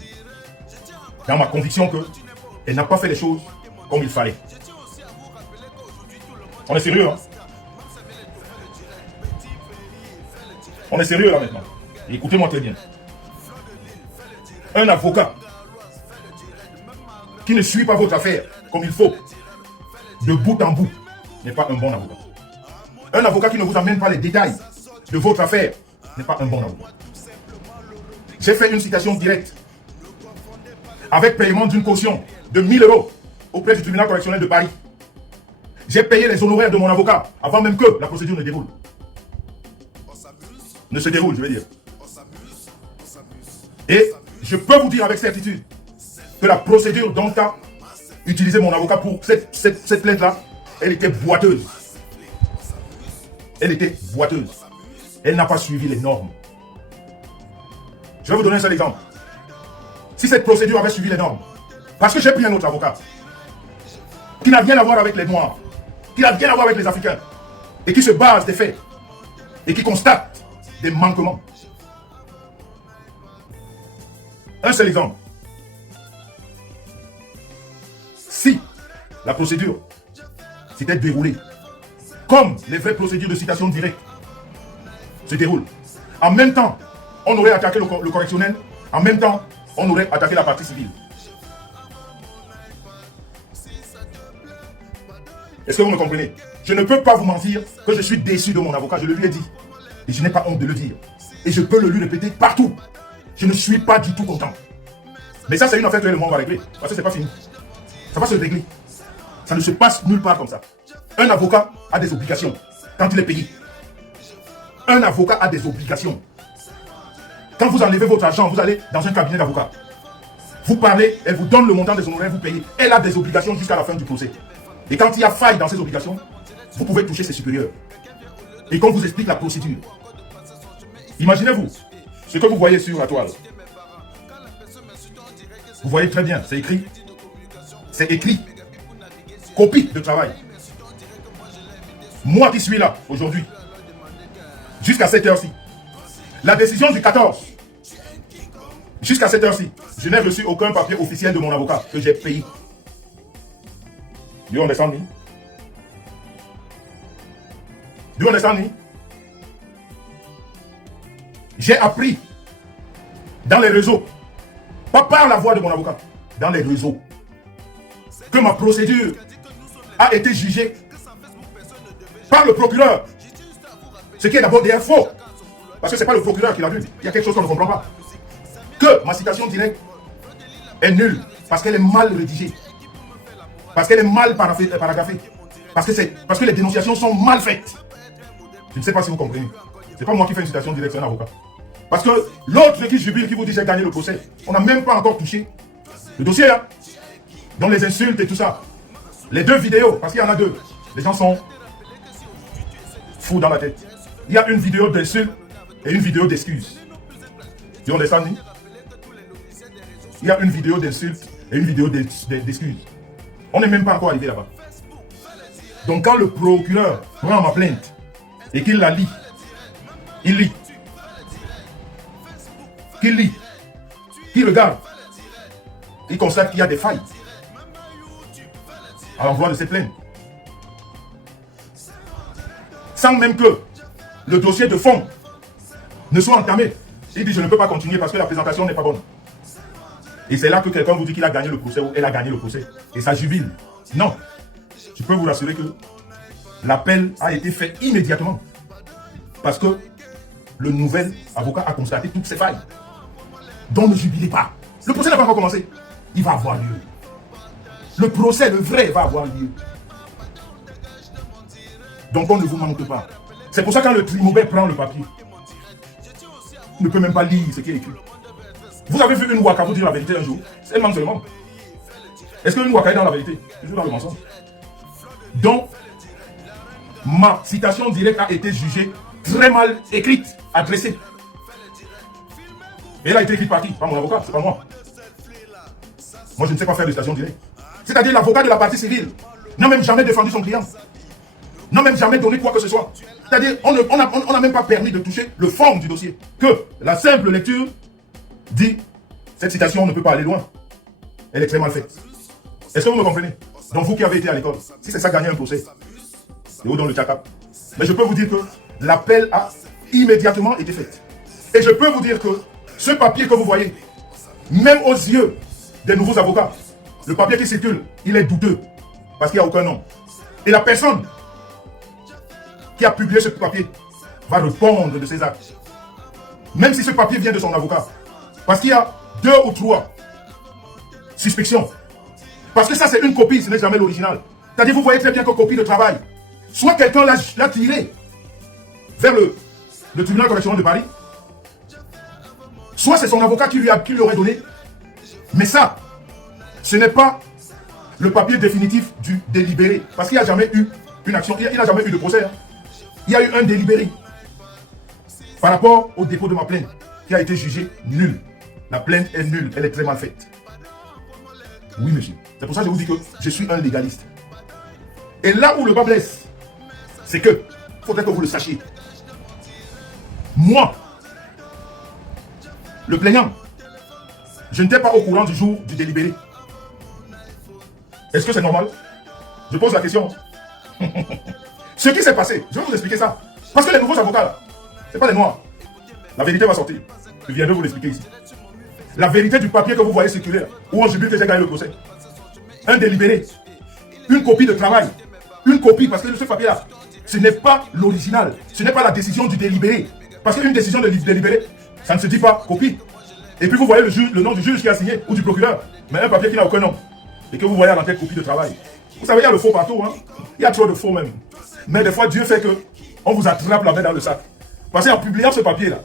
dans ma conviction, qu'elle n'a pas fait les choses comme il fallait. On est sérieux, hein? On est sérieux là maintenant. Écoutez-moi très bien. Un avocat qui ne suit pas votre affaire comme il faut, de bout en bout, n'est pas un bon avocat. Un avocat qui ne vous amène pas les détails de votre affaire n'est pas un bon avocat. J'ai fait une citation directe avec paiement d'une caution de 1000 € auprès du tribunal correctionnel de Paris. J'ai payé les honoraires de mon avocat avant même que la procédure ne déroule. Ne se déroule, je veux dire. Et je peux vous dire avec certitude que la procédure dont a utilisé mon avocat pour cette plainte-là, elle était boiteuse. Elle était boiteuse. Elle n'a pas suivi les normes. Je vais vous donner un seul exemple. Si cette procédure avait suivi les normes, parce que j'ai pris un autre avocat, qui n'a rien à voir avec les Noirs, qui n'a rien à voir avec les Africains, et qui se base des faits, et qui constate des manquements. Un seul exemple. Si la procédure s'était déroulée comme les vraies procédures de citation directe se déroulent, en même temps, on aurait attaqué le correctionnel, en même temps, on aurait attaqué la partie civile. Est-ce que vous me comprenez? Je ne peux pas vous mentir que je suis déçu de mon avocat, je le lui ai dit. Et je n'ai pas honte de le dire. Et je peux le lui répéter partout. Je ne suis pas du tout content. Mais ça, c'est une affaire que le monde va régler. Parce que c'est pas fini. Ça va se régler. Ça ne se passe nulle part comme ça. Un avocat a des obligations quand il est payé. Un avocat a des obligations. Quand vous enlevez votre argent, vous allez dans un cabinet d'avocat. Vous parlez, elle vous donne le montant des honoraires, vous payez. Elle a des obligations jusqu'à la fin du procès. Et quand il y a faille dans ces obligations, vous pouvez toucher ses supérieurs. Et qu'on vous explique la procédure. Imaginez-vous ce que vous voyez sur la toile. Vous voyez très bien, c'est écrit. C'est écrit. Copie de travail. Moi qui suis là aujourd'hui, jusqu'à cette heure-ci, la décision du 14, jusqu'à cette heure-ci, je n'ai reçu aucun papier officiel de mon avocat que j'ai payé. Do you understand me? Do you understand me? J'ai appris dans les réseaux, pas par la voix de mon avocat, dans les réseaux, que ma procédure a été jugée par le procureur. Ce qui est d'abord des faux. Parce que ce n'est pas le procureur qui l'a vu. Il y a quelque chose qu'on ne comprend pas. Que ma citation directe est nulle parce qu'elle est mal rédigée. Parce qu'elle est mal paragraphée. Parce que les dénonciations sont mal faites. Je ne sais pas si vous comprenez. Ce n'est pas moi qui fais une citation directe, c'est un avocat. Parce que l'autre qui jubile, qui vous dit j'ai gagné le procès, on n'a même pas encore touché le dossier là. Dans les insultes et tout ça. Les deux vidéos, parce qu'il y en a deux. Les gens sont fous dans la tête. Il y a une vidéo d'insultes et une vidéo d'excuses. Tu understand me? Il y a une vidéo d'insultes et une vidéo d'excuses. On n'est même pas encore arrivé là-bas. Donc quand le procureur prend ma plainte et qu'il la lit, il lit, qu'il lit, qu'il regarde, il constate qu'il y a des failles à l'envoi de cette plainte. Sans même que le dossier de fond ne soit entamé. Il dit je ne peux pas continuer parce que la présentation n'est pas bonne. Et c'est là que quelqu'un vous dit qu'il a gagné le procès ou elle a gagné le procès. Et ça jubile. Non. Je peux vous rassurer que l'appel a été fait immédiatement. Parce que le nouvel avocat a constaté toutes ces failles. Donc ne jubilez pas. Le procès n'a pas encore commencé. Il va avoir lieu. Le procès, le vrai, va avoir lieu. Donc on ne vous manque pas. C'est pour ça que quand le Trimobet prend le papier, il ne peut même pas lire ce qui est écrit. Vous avez vu une Waka vous dire la vérité un jour? Elle manque seulement. Est-ce qu'une Waka est dans la vérité? Toujours dans le mensonge. Donc, ma citation directe a été jugée très mal écrite, adressée. Et elle a été écrite par qui? Par mon avocat, c'est pas moi. Moi, je ne sais pas faire de citation directe. C'est-à-dire l'avocat de la partie civile n'a même jamais défendu son client. N'a même jamais donné quoi que ce soit. C'est-à-dire, on n'a même pas permis de toucher le fond du dossier. Que la simple lecture dit, cette citation ne peut pas aller loin. Elle est très mal faite. Est-ce que vous me comprenez? Donc vous qui avez été à l'école, si c'est ça gagner un procès, c'est où dans le tchakap. Mais je peux vous dire que l'appel a immédiatement été faite. Et je peux vous dire que ce papier que vous voyez, même aux yeux des nouveaux avocats, le papier qui circule, il est douteux parce qu'il n'y a aucun nom. Et la personne qui a publié ce papier va répondre de ses actes. Même si ce papier vient de son avocat. Parce qu'il y a 2 ou 3 suspicions. Parce que ça, c'est une copie, ce n'est jamais l'original. C'est-à-dire, vous voyez très bien que copie de travail. Soit quelqu'un l'a tiré vers le tribunal correctionnel de Paris, soit c'est son avocat qui lui aurait donné. Mais ça, ce n'est pas le papier définitif du délibéré. Parce qu'il n'y a jamais eu une action, il n'y a jamais eu de procès. Hein. Il y a eu un délibéré par rapport au dépôt de ma plainte qui a été jugé nul. La plainte est nulle, elle est très mal faite. Oui, monsieur. C'est pour ça que je vous dis que je suis un légaliste. Et là où le bas blesse, c'est que, il faudrait que vous le sachiez. Moi, le plaignant, je n'étais pas au courant du jour du délibéré. Est-ce que c'est normal? Je pose la question. Ce qui s'est passé, je vais vous expliquer ça. Parce que les nouveaux avocats, là, ce n'est pas les noirs. La vérité va sortir. Je viens de vous l'expliquer ici. La vérité du papier que vous voyez circuler, où on jubile que j'ai gagné le procès. Un délibéré. Une copie de travail. Une copie, parce que ce papier-là, ce n'est pas l'original. Ce n'est pas la décision du délibéré. Parce qu'une décision de délibéré, ça ne se dit pas copie. Et puis vous voyez le nom du juge qui a signé, ou du procureur. Mais un papier qui n'a aucun nom. Et que vous voyez à l'enquête copie de travail. Vous savez, il y a le faux partout. Hein? Il y a trop de faux même. Mais des fois, Dieu fait que on vous attrape la main dans le sac. Parce qu'en publiant ce papier-là,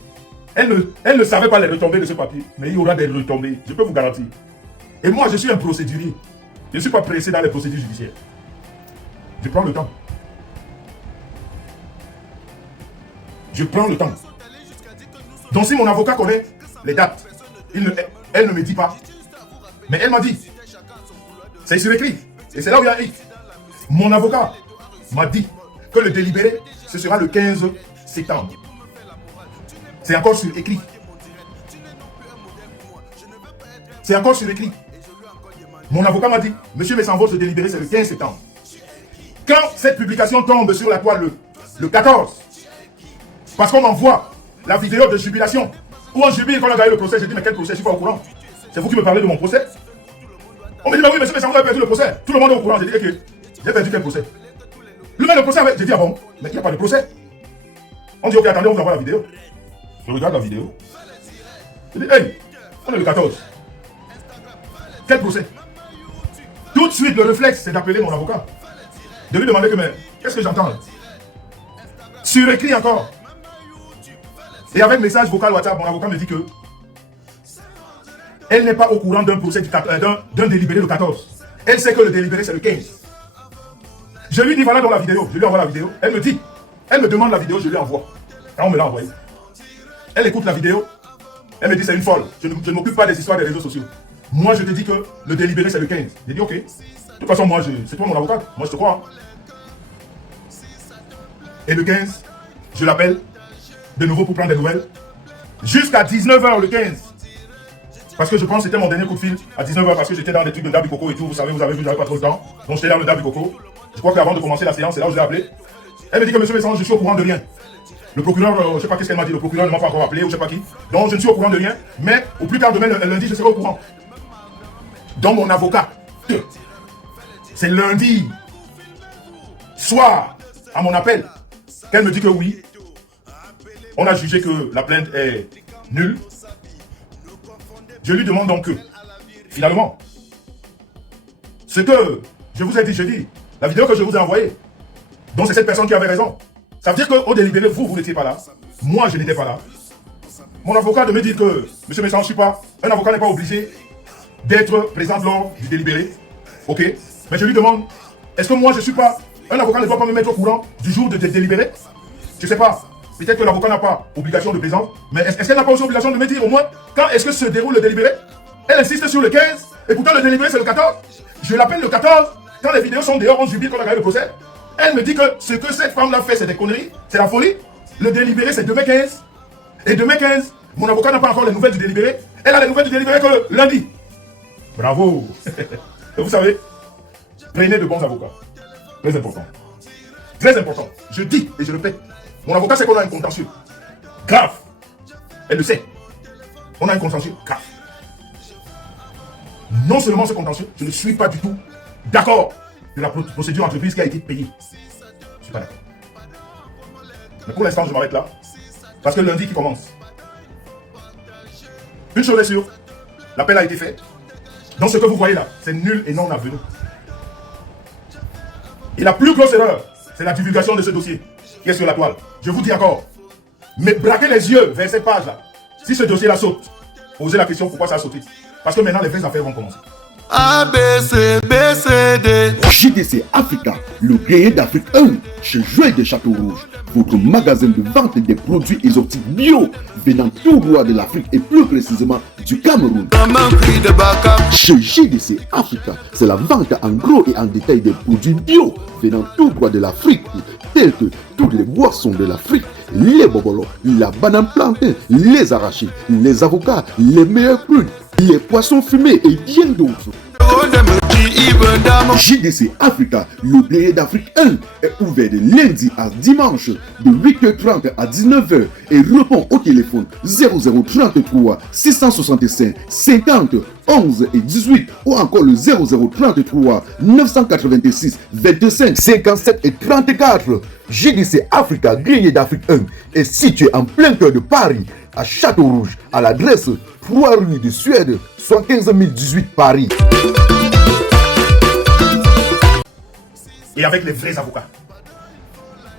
elle ne savait pas les retombées de ce papier. Mais il y aura des retombées, je peux vous garantir. Et moi, je suis un procédurier. Je ne suis pas pressé dans les procédures judiciaires. Je prends le temps. Je prends le temps. Donc si mon avocat connaît les dates, elle ne me dit pas. Mais elle m'a dit. C'est sur écrit. Et c'est là où il y a écrit. Mon avocat m'a dit que le délibéré, ce sera le 15 septembre. C'est encore sur écrit. C'est encore sur écrit. Mon avocat m'a dit, monsieur Messan, votre délibéré, c'est le 15 septembre. Quand cette publication tombe sur la toile le 14, parce qu'on m'envoie la vidéo de jubilation, où on jubile quand on a gagné le procès, j'ai dit, mais quel procès, je ne suis pas au courant. C'est vous qui me parlez de mon procès. On me dit, mais oui, monsieur Messan, vous avez perdu le procès. Tout le monde est au courant. J'ai dit, ok, j'ai perdu quel procès? Le procès, j'ai dit, ah bon, mais il n'y a pas de procès. On dit, ok, attendez, on vous envoie la vidéo. Je regarde la vidéo. Je dis, hey, on est le 14. Quel procès? Tout de suite, le réflexe, c'est d'appeler mon avocat. De lui demander que, mais, qu'est-ce que j'entends? Sur écrit encore. Et avec message vocal WhatsApp, mon avocat me dit que elle n'est pas au courant d'un procès d'un délibéré le 14. Elle sait que le délibéré, c'est le 15. Je lui dis, voilà dans la vidéo. Je lui envoie la vidéo. Elle me dit, elle me demande la vidéo, je lui envoie. Quand on me l'a envoyé. Elle écoute la vidéo. Elle me dit, c'est une folle. Je ne m'occupe pas des histoires des réseaux sociaux. Moi, je te dis que le délibéré, c'est le 15. J'ai dit, ok. De toute façon, moi, c'est toi mon avocat. Moi, je te crois. Et le 15, je l'appelle de nouveau pour prendre des nouvelles. Jusqu'à 19h le 15. Parce que je pense que c'était mon dernier coup de fil à 19h parce que j'étais dans des trucs de Dabi Coco et tout. Vous savez, vous avez vu, j'avais pas trop le temps. Donc, j'étais dans le Dabi Coco. Je crois qu'avant de commencer la séance, c'est là où je l'ai appelé. Elle me dit que monsieur Messan, je suis au courant de rien. Le procureur, je ne sais pas qu'est-ce qu'elle m'a dit, le procureur ne m'a pas encore appelé ou je ne sais pas qui. Donc je ne suis au courant de rien, mais au plus tard demain, lundi, je serai au courant. Donc mon avocat, c'est lundi soir, à mon appel, qu'elle me dit que oui, on a jugé que la plainte est nulle. Je lui demande donc que, finalement, ce que je vous ai dit jeudi, la vidéo que je vous ai envoyée, donc c'est cette personne qui avait raison. Ça veut dire qu'au délibéré, vous n'étiez pas là. Moi, je n'étais pas là. Mon avocat de me dire que, monsieur Messan, je ne suis pas, un avocat n'est pas obligé d'être présent lors du délibéré. Ok. Mais je lui demande, est-ce que moi, je ne suis pas, un avocat ne doit pas me mettre au courant du jour de délibéré? Je ne sais pas. Peut-être que l'avocat n'a pas obligation de présence. Mais est-ce qu'elle n'a pas aussi obligation de me dire au moins, quand est-ce que se déroule le délibéré? Elle insiste sur le 15, et pourtant le délibéré, c'est le 14. Je l'appelle le 14, quand les vidéos sont dehors, on jubile qu'on a gagné le procès. Elle me dit que ce que cette femme-là fait, c'est des conneries, c'est la folie. Le délibéré, c'est demain 15. Et demain 15, mon avocat n'a pas encore les nouvelles du délibéré. Elle a les nouvelles du délibéré que lundi. Bravo. Et vous savez, prenez de bons avocats. Très important. Très important. Je dis et je répète, mon avocat sait qu'on a un contentieux. grave. Elle le sait. On a un contentieux grave. Non seulement ce contentieux, je ne suis pas du tout d'accord de la procédure entreprise qui a été payée. Je ne suis pas d'accord. Mais pour l'instant, je m'arrête là. Parce que lundi qui commence. Une chose est sûre, l'appel a été fait. Donc ce que vous voyez là, c'est nul et non avenu. Et la plus grosse erreur, c'est la divulgation de ce dossier qui est sur la toile. Je vous dis encore, mais braquez les yeux vers cette page-là. Si ce dossier-là saute, posez la question pourquoi ça a sauté. Parce que maintenant, les vraies affaires vont commencer. A, B, C, B, C, D. JDC Africa, le grenier d'Afrique 1, chez Joël de Château-Rouge, votre magasin de vente des produits exotiques bio venant tout droit de l'Afrique et plus précisément du Cameroun. Chez JDC Africa, c'est la vente en gros et en détail des produits bio venant tout droit de l'Afrique, tels que toutes les boissons de l'Afrique, les bobolos, la banane plantain, les arachides, les avocats, les meilleurs prunes, les poissons fumés et bien d'autres. JDC Africa, le grenier d'Afrique 1, est ouvert de lundi à dimanche de 8h30 à 19h et répond au téléphone 0033 665 50 11 et 18 ou encore le 0033 986 25 57 et 34. JDC Africa, grenier d'Afrique 1, est situé en plein cœur de Paris, à Château-Rouge, à l'adresse 3 rue de Suède, 75 018 Paris. Et avec les vrais avocats.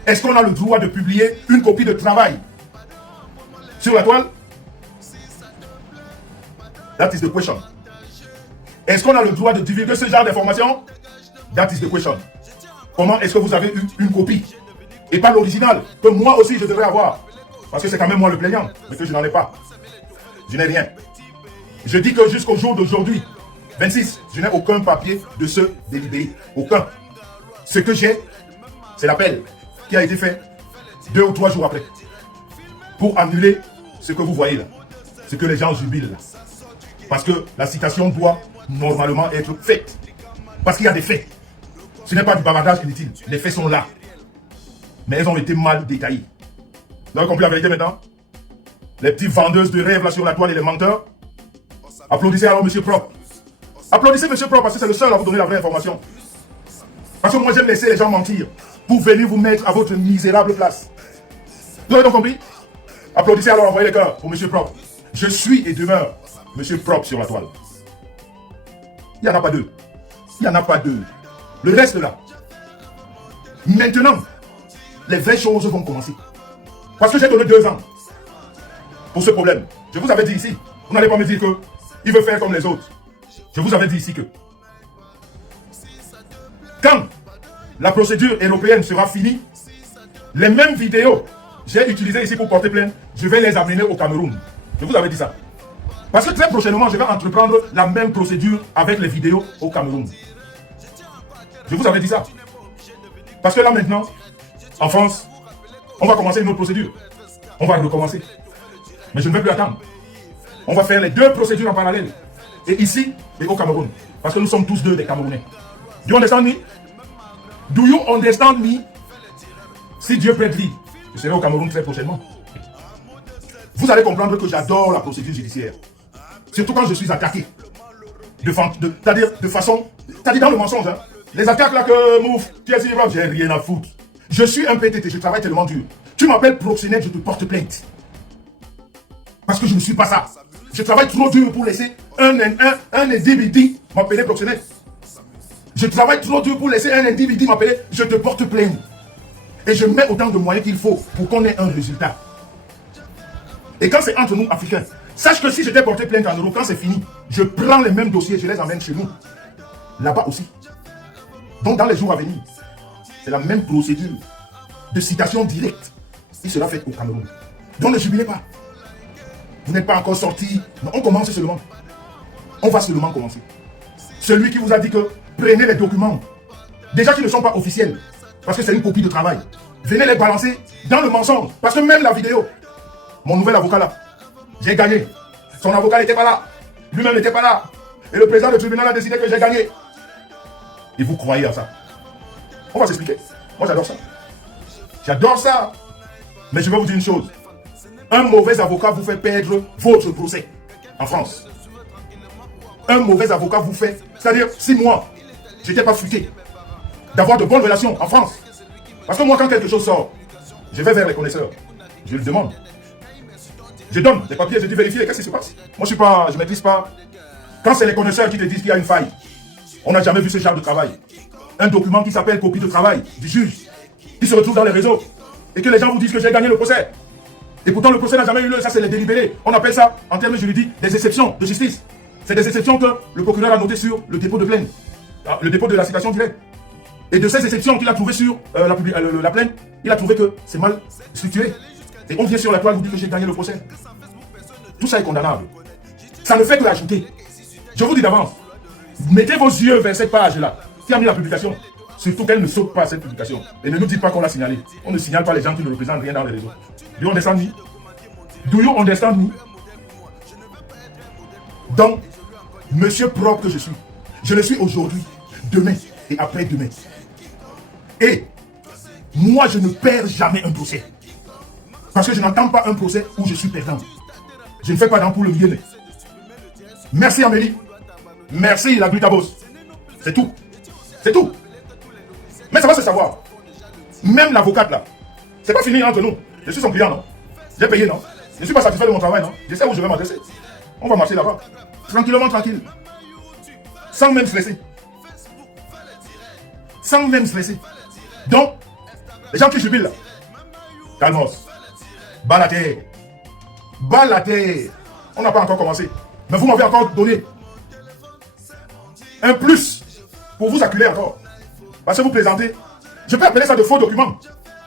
Est-ce qu'on a le droit de publier une copie de travail sur la toile? That is the question. Est-ce qu'on a le droit de divulguer ce genre d'informations? That is the question. Comment est-ce que vous avez eu une copie et pas l'original que moi aussi je devrais avoir? Parce que c'est quand même moi le plaignant, mais que je n'en ai pas. Je n'ai rien. Je dis que jusqu'au jour d'aujourd'hui, 26, je n'ai aucun papier de ce délibéré. Aucun. Ce que j'ai, c'est l'appel qui a été fait 2 ou 3 jours après. Pour annuler ce que vous voyez là. Ce que les gens jubilent là. Parce que la citation doit normalement être faite. Parce qu'il y a des faits. Ce n'est pas du bavardage inutile. Les faits sont là. Mais elles ont été mal détaillées. Vous avez compris la vérité maintenant? Les petites vendeuses de rêves là sur la toile et les menteurs. Applaudissez alors Monsieur Propre. Applaudissez Monsieur Propre parce que c'est le seul à vous donner la vraie information. Parce que moi j'aime laisser les gens mentir pour venir vous mettre à votre misérable place. Vous avez donc compris? Applaudissez alors, envoyez les cœurs pour Monsieur Propre. Je suis et demeure Monsieur Propre sur la toile. Il n'y en a pas deux. Il n'y en a pas deux. Le reste là. Maintenant, les vraies choses vont commencer. Parce que j'ai donné 2 ans pour ce problème. Je vous avais dit ici, vous n'allez pas me dire que il veut faire comme les autres. Je vous avais dit ici que quand la procédure européenne sera finie, les mêmes vidéos j'ai utilisées ici pour porter plainte, je vais les amener au Cameroun. Je vous avais dit ça. Parce que très prochainement, je vais entreprendre la même procédure avec les vidéos au Cameroun. Je vous avais dit ça. Parce que là maintenant, en France, on va commencer une autre procédure. On va recommencer. Mais je ne vais plus attendre. On va faire les 2 procédures en parallèle. Et ici, et au Cameroun. Parce que nous sommes tous 2 des Camerounais. Do you understand me? Do you understand me? Si Dieu peut dire, je serai au Cameroun très prochainement. Vous allez comprendre que j'adore la procédure judiciaire. Surtout quand je suis attaqué. C'est-à-dire de façon... C'est-à-dire dans le mensonge. Hein. Les attaques là que Mouf, tu es signé, j'ai rien à foutre. Je suis un PTT, je travaille tellement dur. Tu m'appelles proxénète, je te porte plainte. Parce que je ne suis pas ça. Je travaille trop dur pour laisser un individu m'appeler proxénète. Je travaille trop dur pour laisser un individu m'appeler, je te porte plainte. Et je mets autant de moyens qu'il faut pour qu'on ait un résultat. Et quand c'est entre nous, Africains, sache que si je t'ai porté plainte en Europe, quand c'est fini, je prends les mêmes dossiers, je les emmène chez nous. Là-bas aussi. Donc dans les jours à venir, c'est la même procédure de citation directe qui sera faite au Cameroun. Donc ne jubilez pas. Vous n'êtes pas encore sorti. Non, on commence seulement. On va seulement commencer. Celui qui vous a dit que prenez les documents, déjà qui ne sont pas officiels, parce que c'est une copie de travail, venez les balancer dans le mensonge. Parce que même la vidéo, mon nouvel avocat là, j'ai gagné. Son avocat n'était pas là. Lui-même n'était pas là. Et le président du tribunal a décidé que j'ai gagné. Et vous croyez à ça? On va s'expliquer. Moi j'adore ça. J'adore ça. Mais je vais vous dire une chose. Un mauvais avocat vous fait perdre votre procès en France. Un mauvais avocat vous fait, c'est-à-dire 6 mois, je n'étais pas futé d'avoir de bonnes relations en France. Parce que moi, quand quelque chose sort, je vais vers les connaisseurs, je le demande. Je donne des papiers, je dis vérifier, qu'est-ce qui se passe? Moi, je ne maîtrise pas. Quand c'est les connaisseurs qui te disent qu'il y a une faille, on n'a jamais vu ce genre de travail. Un document qui s'appelle copie de travail du juge, qui se retrouve dans les réseaux, et que les gens vous disent que j'ai gagné le procès. Et pourtant, le procès n'a jamais eu lieu, ça c'est les délibérés. On appelle ça, en termes juridiques, des exceptions de justice. C'est des exceptions que le procureur a notées sur le dépôt de plainte, le dépôt de la citation directe. Et de ces exceptions qu'il a trouvées sur la plainte, il a trouvé que c'est mal structuré. Et on vient sur la toile, vous dit que j'ai gagné le procès. Tout ça est condamnable. Ça ne fait que ajouter. Je vous dis d'avance, mettez vos yeux vers cette page-là, qui a mis la publication. Surtout qu'elle ne saute pas cette publication. Et ne nous dites pas qu'on l'a signalé. On ne signale pas les gens qui ne représentent rien dans les réseaux. Do you understand me? Do you understand me? Donc, monsieur propre que je suis, je le suis aujourd'hui, demain et après-demain. Et moi, je ne perds jamais un procès. Parce que je n'entends pas un procès où je suis perdant. Je ne fais pas d'ampoule mienne. Merci Amélie. Merci la glutabose. C'est tout. C'est tout. Mais ça va se savoir. Même l'avocate là, c'est pas fini entre nous. Je suis son client, non? J'ai payé, non? Je ne suis pas satisfait de mon travail, non? Je sais où je vais m'adresser. On va marcher là-bas. Tranquillement, tranquille. Sans même stresser. Sans même stresser. Donc, les gens qui jubilent là, calmos. Bas la terre. Bas la terre. On n'a pas encore commencé. Mais vous m'avez encore donné un plus pour vous acculer encore. Parce que vous plaisantez. Je peux appeler ça de faux documents.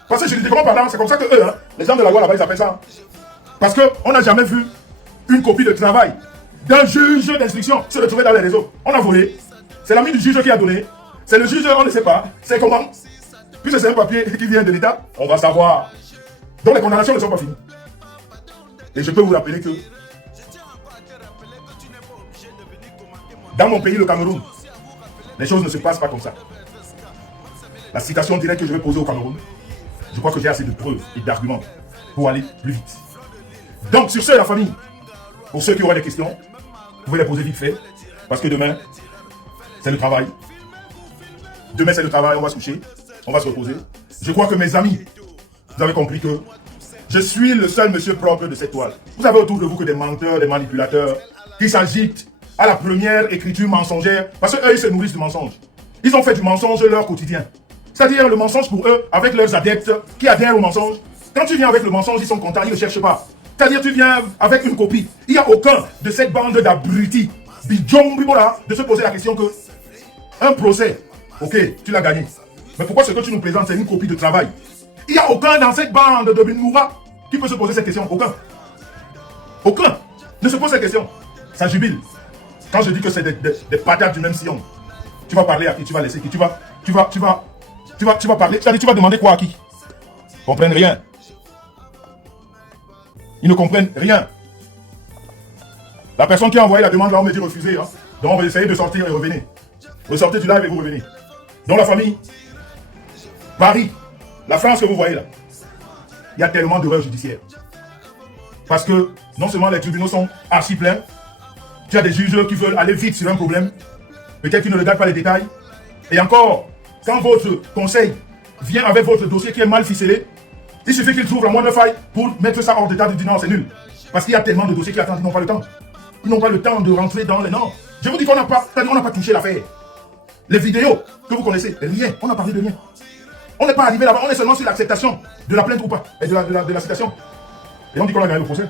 Parce que juridiquement parlant, c'est comme ça que eux, les gens de la loi là-bas, ils appellent ça. Parce qu'on n'a jamais vu une copie de travail d'un juge d'instruction se retrouver dans les réseaux. On a volé. C'est l'ami du juge qui a donné. C'est le juge, on ne sait pas. C'est comment. Puisque c'est un papier qui vient de l'État, on va savoir. Donc les condamnations ne sont pas finies. Et je peux vous rappeler que dans mon pays, le Cameroun, les choses ne se passent pas comme ça. La citation directe que je vais poser au Cameroun, je crois que j'ai assez de preuves et d'arguments pour aller plus vite. Donc, sur ce, la famille, pour ceux qui auraient des questions, vous pouvez les poser vite fait, parce que demain, c'est le travail. Demain, c'est le travail, on va se coucher, on va se reposer. Je crois que mes amis, vous avez compris que je suis le seul monsieur propre de cette toile. Vous avez autour de vous que des menteurs, des manipulateurs, qui s'agitent à la première écriture mensongère, parce qu'eux, ils se nourrissent du mensonge. Ils ont fait du mensonge leur quotidien. C'est-à-dire le mensonge pour eux, avec leurs adeptes qui adhèrent au mensonge. Quand tu viens avec le mensonge, ils sont contents, ils ne cherchent pas. C'est-à-dire tu viens avec une copie. Il n'y a aucun de cette bande d'abrutis, de se poser la question que un procès, ok, tu l'as gagné. Mais pourquoi ce que tu nous présentes, c'est une copie de travail? Il n'y a aucun dans cette bande de Binoura qui peut se poser cette question. Aucun. Aucun ne se pose cette question. Ça jubile. Quand je dis que c'est des patates du même sillon, tu vas parler à qui? Tu vas laisser qui? Tu vas parler, c'est-à-dire tu vas demander quoi à qui? Ils ne comprennent rien. Ils ne comprennent rien. La personne qui a envoyé la demande là, on me dit refuser. Hein. Donc on va essayer de sortir et revenir. Ressortez du live et vous revenez. Donc la famille, Paris, la France que vous voyez là, il y a tellement d'erreurs judiciaires. Parce que non seulement les tribunaux sont archi pleins, tu as des juges qui veulent aller vite sur un problème, peut-être qu'ils ne regardent pas les détails. Et encore, quand votre conseil vient avec votre dossier qui est mal ficelé, il suffit qu'il trouve la moindre faille pour mettre ça hors d'état de dire non, c'est nul. Parce qu'il y a tellement de dossiers qui attendent, ils n'ont pas le temps. Ils n'ont pas le temps de rentrer dans les normes. Je vous dis qu'on n'a pas touché l'affaire. Les vidéos que vous connaissez, rien, on n'a parlé de rien. On n'est pas arrivé là-bas, on est seulement sur l'acceptation de la plainte ou pas, et de la citation. Et on dit qu'on a gagné le procès.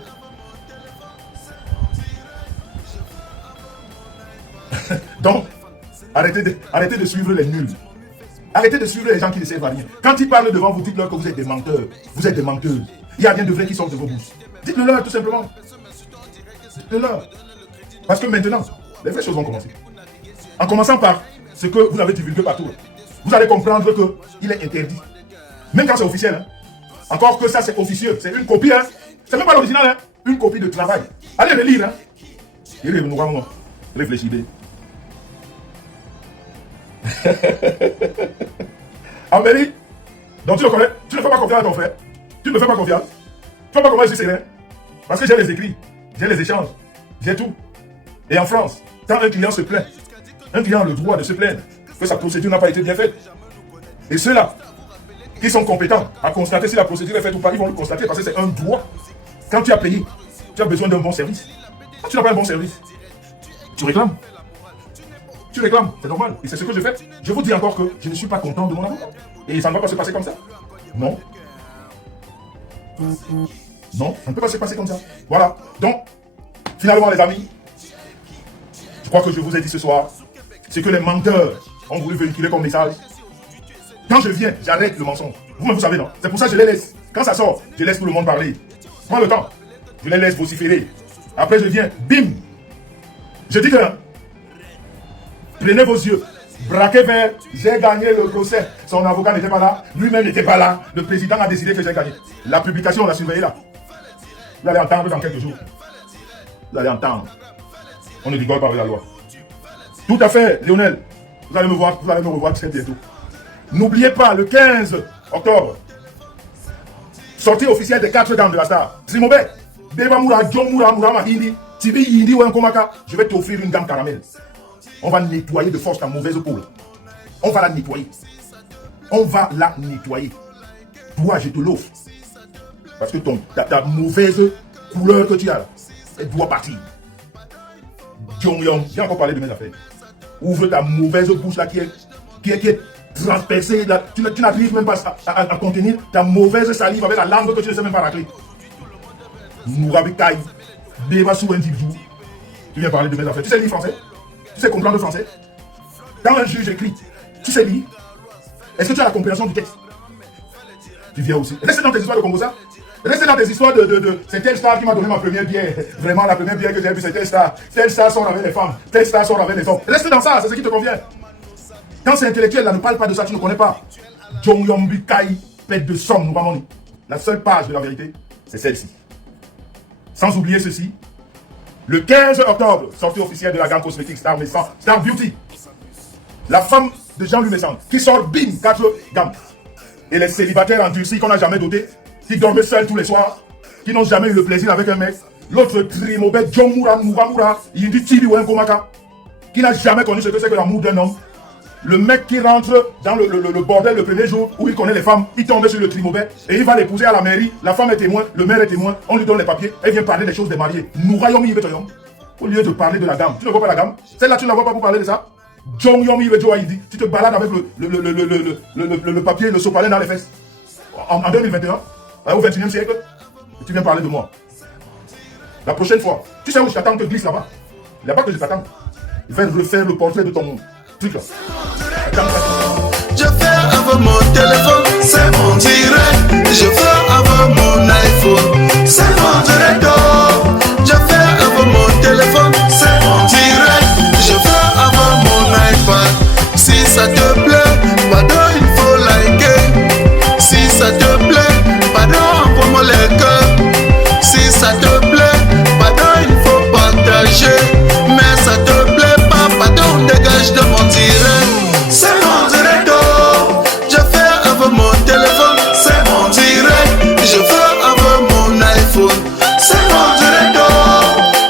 Donc, arrêtez de suivre les nuls. Arrêtez de suivre les gens qui ne servent à rien. Quand ils parlent devant vous, dites-leur que vous êtes des menteurs. Vous êtes des menteuses. Il n'y a rien de vrai qui sort de vos bouches. Dites-le-leur tout simplement. Dites-le-leur. Parce que maintenant, les vraies choses vont commencer. En commençant par ce que vous avez divulgué partout. Vous allez comprendre qu'il est interdit. Même quand c'est officiel. Hein. Encore que ça, c'est officieux. C'est une copie. Hein. C'est même pas l'original. Hein. Une copie de travail. Allez le lire. Hein. Réfléchissez. Amélie, donc tu le connais, tu ne fais pas confiance à ton frère. Tu ne me fais pas confiance. Tu ne fais pas comment je suis serein. Parce que j'ai les écrits, j'ai les échanges, j'ai tout. Et en France, quand un client se plaint, un client a le droit de se plaindre que sa procédure n'a pas été bien faite. Et ceux-là qui sont compétents à constater si la procédure est faite ou pas, ils vont le constater parce que c'est un droit. Quand tu as payé, tu as besoin d'un bon service. Quand tu n'as pas un bon service, tu réclames. Tu réclames, c'est normal. Et c'est ce que je fais. Je vous dis encore que je ne suis pas content de mon avocat. Et ça ne va pas se passer comme ça. Non. Non, ça ne peut pas se passer comme ça. Voilà. Donc, finalement, les amis, je crois que je vous ai dit ce soir, c'est que les menteurs ont voulu véhiculer comme message. Quand je viens, j'arrête le mensonge. Vous-même, vous savez, non? C'est pour ça que je les laisse. Quand ça sort, je laisse tout le monde parler. Prends le temps. Je les laisse vociférer. Après, je viens, bim. Je dis que, prenez vos yeux, braquez vers, j'ai gagné le procès. Son avocat n'était pas là, lui-même n'était pas là. Le président a décidé que j'ai gagné. La publication, on l'a surveillée là. Vous allez entendre dans quelques jours. Vous allez entendre. On ne rigole pas avec la loi. Tout à fait, Lionel. Vous allez me revoir très bientôt. N'oubliez pas, le 15 octobre, sortie officielle des 4 dames de la star. Zimobe, Beba Moura, John Moura, Moura Mahindi, Tibi Yindi ou Nkomaka, je vais t'offrir une gamme caramel. On va nettoyer de force ta mauvaise peau. On va la nettoyer. On va la nettoyer. Toi, je te l'offre. Parce que ta mauvaise couleur que tu as, elle doit partir. John Young, j'ai encore parlé de mes affaires. Ouvre ta mauvaise bouche là qui est transpercée. Là, tu n'arrives même pas à contenir ta mauvaise salive avec la langue que tu ne sais même pas racler. Mourabikaï, Beba Souendibou. Tu viens parler de mes affaires. Tu sais lire français? Tu sais comprendre le français? Quand un juge écrit, tu sais lire? Est-ce que tu as la compréhension du texte? Tu viens aussi. Reste dans tes histoires de Congo ça. Reste dans tes histoires de c'est telle star qui m'a donné ma première bière. Vraiment, la première bière que j'ai vue, c'est telle star. Telle star sort avec les femmes. Telle star sort avec les hommes. Reste dans ça, c'est ce qui te convient. Quand c'est intellectuel, là, ne parle pas de ça, tu ne connais pas. Jongyombi Kai, pète de somme, nous vamos. La seule page de la vérité, c'est celle-ci. Sans oublier ceci. Le 15 octobre, sortie officielle de la gamme cosmétique Star Messant, Star Beauty. La femme de Jean-Louis Messant, qui sort bim, 4 gammes. Et les célibataires endurcis qu'on n'a jamais dotés, qui dorment seuls tous les soirs, qui n'ont jamais eu le plaisir avec un mec. L'autre Trimobet, John Moura, Moura, Yindi Tibi ou Nkomaka, qui n'a jamais connu ce que c'est que l'amour d'un homme. Le mec qui rentre dans le bordel le premier jour où il connaît les femmes, il tombe sur le Trimobet et il va l'épouser à la mairie. La femme est témoin, le maire est témoin, on lui donne les papiers, elle vient parler des choses des mariés. Au lieu de parler de la gamme, tu ne vois pas la gamme? Celle-là, tu ne la vois pas pour parler de ça? John Yomi Joaïdi, tu te balades avec le papier, le sopalin dans les fesses. En 2021, au 21e siècle, et tu viens parler de moi. La prochaine fois, tu sais où je t'attends que glisse là-bas? Il n'y a pas que je t'attends. Il va refaire le portrait de ton truc là. Je fais avec mon téléphone, c'est mon direct. Je fais avec mon iPhone, c'est mon direct. Je fais avec mon téléphone, c'est mon direct. Je fais avec mon iPad. Si ça te plaît, pardon, il faut liker. Si ça te plaît, pardon, envoie-moi les cœurs. Si ça te plaît, pardon, il faut partager. Mais ça te plaît pas, pardon, dégage de mon direct. C'est mon direct. Je fais avec mon téléphone, c'est mon direct. Je fais avec mon iPhone, c'est mon direct.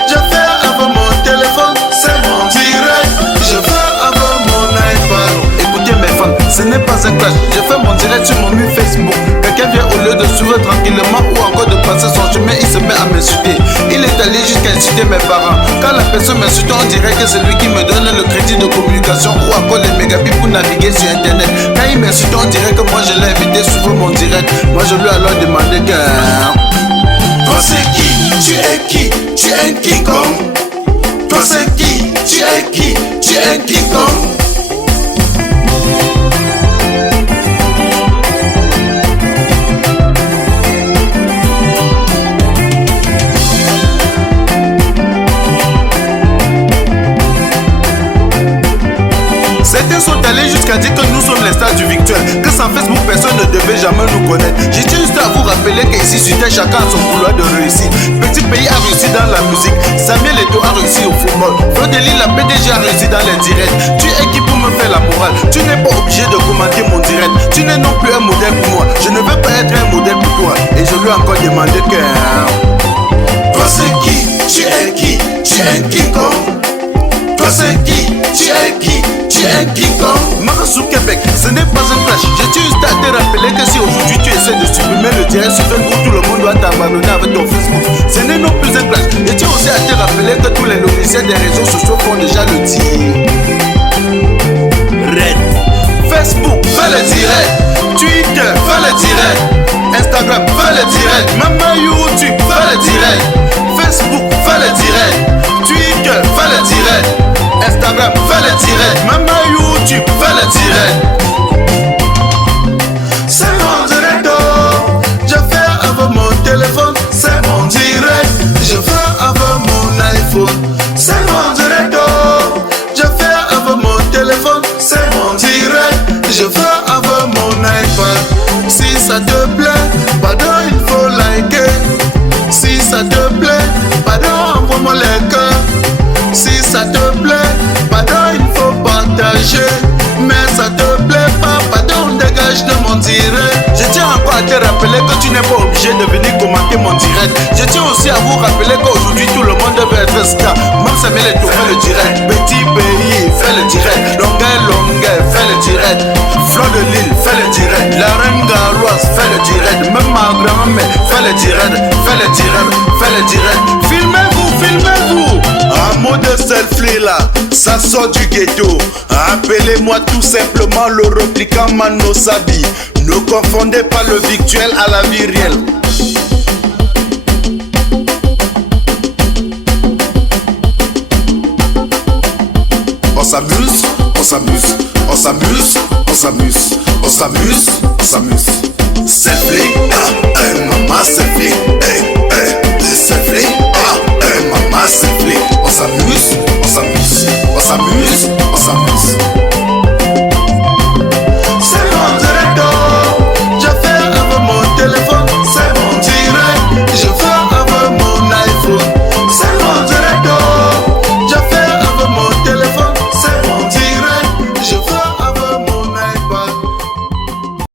Je fais avec mon téléphone, c'est mon direct. Je fais avec mon iPad. Écoutez mes fans, ce n'est pas un clash. Je fais mon direct sur mon mur Facebook. Quelqu'un vient au lieu de suivre tranquillement ou encore de passer son chemin, il se met à m'insulter. Il est allé jusqu'à insulter mes parents. Quand la personne m'insulte, on dirait que c'est lui qui me donne le crédit de communication ou encore les mégabits pour naviguer sur internet. Quand il m'insulte, on dirait que moi je l'ai invité sur mon direct. Moi je lui ai alors demandé que... Toi c'est qui? Tu es qui? Tu es un King Kong. Toi c'est qui? Tu es qui? Tu es un King Kong. Certains sont allés jusqu'à dire que nous sommes les stars du virtuel, que sans Facebook personne ne devait jamais nous connaître. J'ai juste à vous rappeler qu'ici sur Terre chacun a son couloir de réussite. Petit pays a réussi dans la musique, Samuel Eto'o a réussi au football, Frodeli la PDG a réussi dans les directs. Tu es qui pour me faire la morale? Tu n'es pas obligé de commenter mon direct. Tu n'es non plus un modèle pour moi, je ne veux pas être un modèle pour toi. Et je lui ai encore demandé que... c'est qui? Tu es qui? Tu es quiconque. Toi c'est qui? Tu es qui? Tu es quiconque. Marasou Québec, ce n'est pas un clash. J'ai juste à te rappeler que si aujourd'hui tu essaies de supprimer le direct sur Facebook, tout le monde doit t'abandonner avec ton Facebook. Ce n'est non plus un clash. Et tu aussi à te rappeler que tous les logiciels des réseaux sociaux font déjà le tir. Red. Facebook, fais le direct. Twitter, fais le direct. Instagram, fais le direct. Même YouTube, fais le direct. Facebook, fais le direct. Twitter, fais le direct. Instagram, fais le direct. Même YouTube, fais le direct. C'est mon direct. Je fais avec mon téléphone. C'est mon direct. Je fais avec mon iPhone. C'est mon direct. Je fais avec mon téléphone. C'est mon direct. Je fais avec mon iPad. Si ça te plaît, pardon, il faut liker. Si ça te plaît, pardon, envoie-moi les cœurs. Si ça te plaît, pardon, il faut partager. Mais ça te plaît pas, pardon, dégage de mon direct. Je tiens encore à te rappeler que tu n'es pas obligé de venir commenter mon direct. Je tiens aussi à vous rappeler qu'aujourd'hui tout le monde veut être star. Même Samuel Eto'o fait le direct. Petit pays fait le direct. Longueuil fait le direct. Fleur de Lille fait le direct. La reine Garoise fait le direct. Même ma grand-mère fait le direct. Fait le direct. Fait le direct. Filmez-vous, filmez-vous. Un mot de selfie là, ça sort du ghetto. Appelez-moi tout simplement le replicant Mano Sabi. Ne confondez pas le virtuel à la vie réelle. On s'amuse, on s'amuse, on s'amuse, on s'amuse, on s'amuse, on s'amuse. Selfie, maman selfie.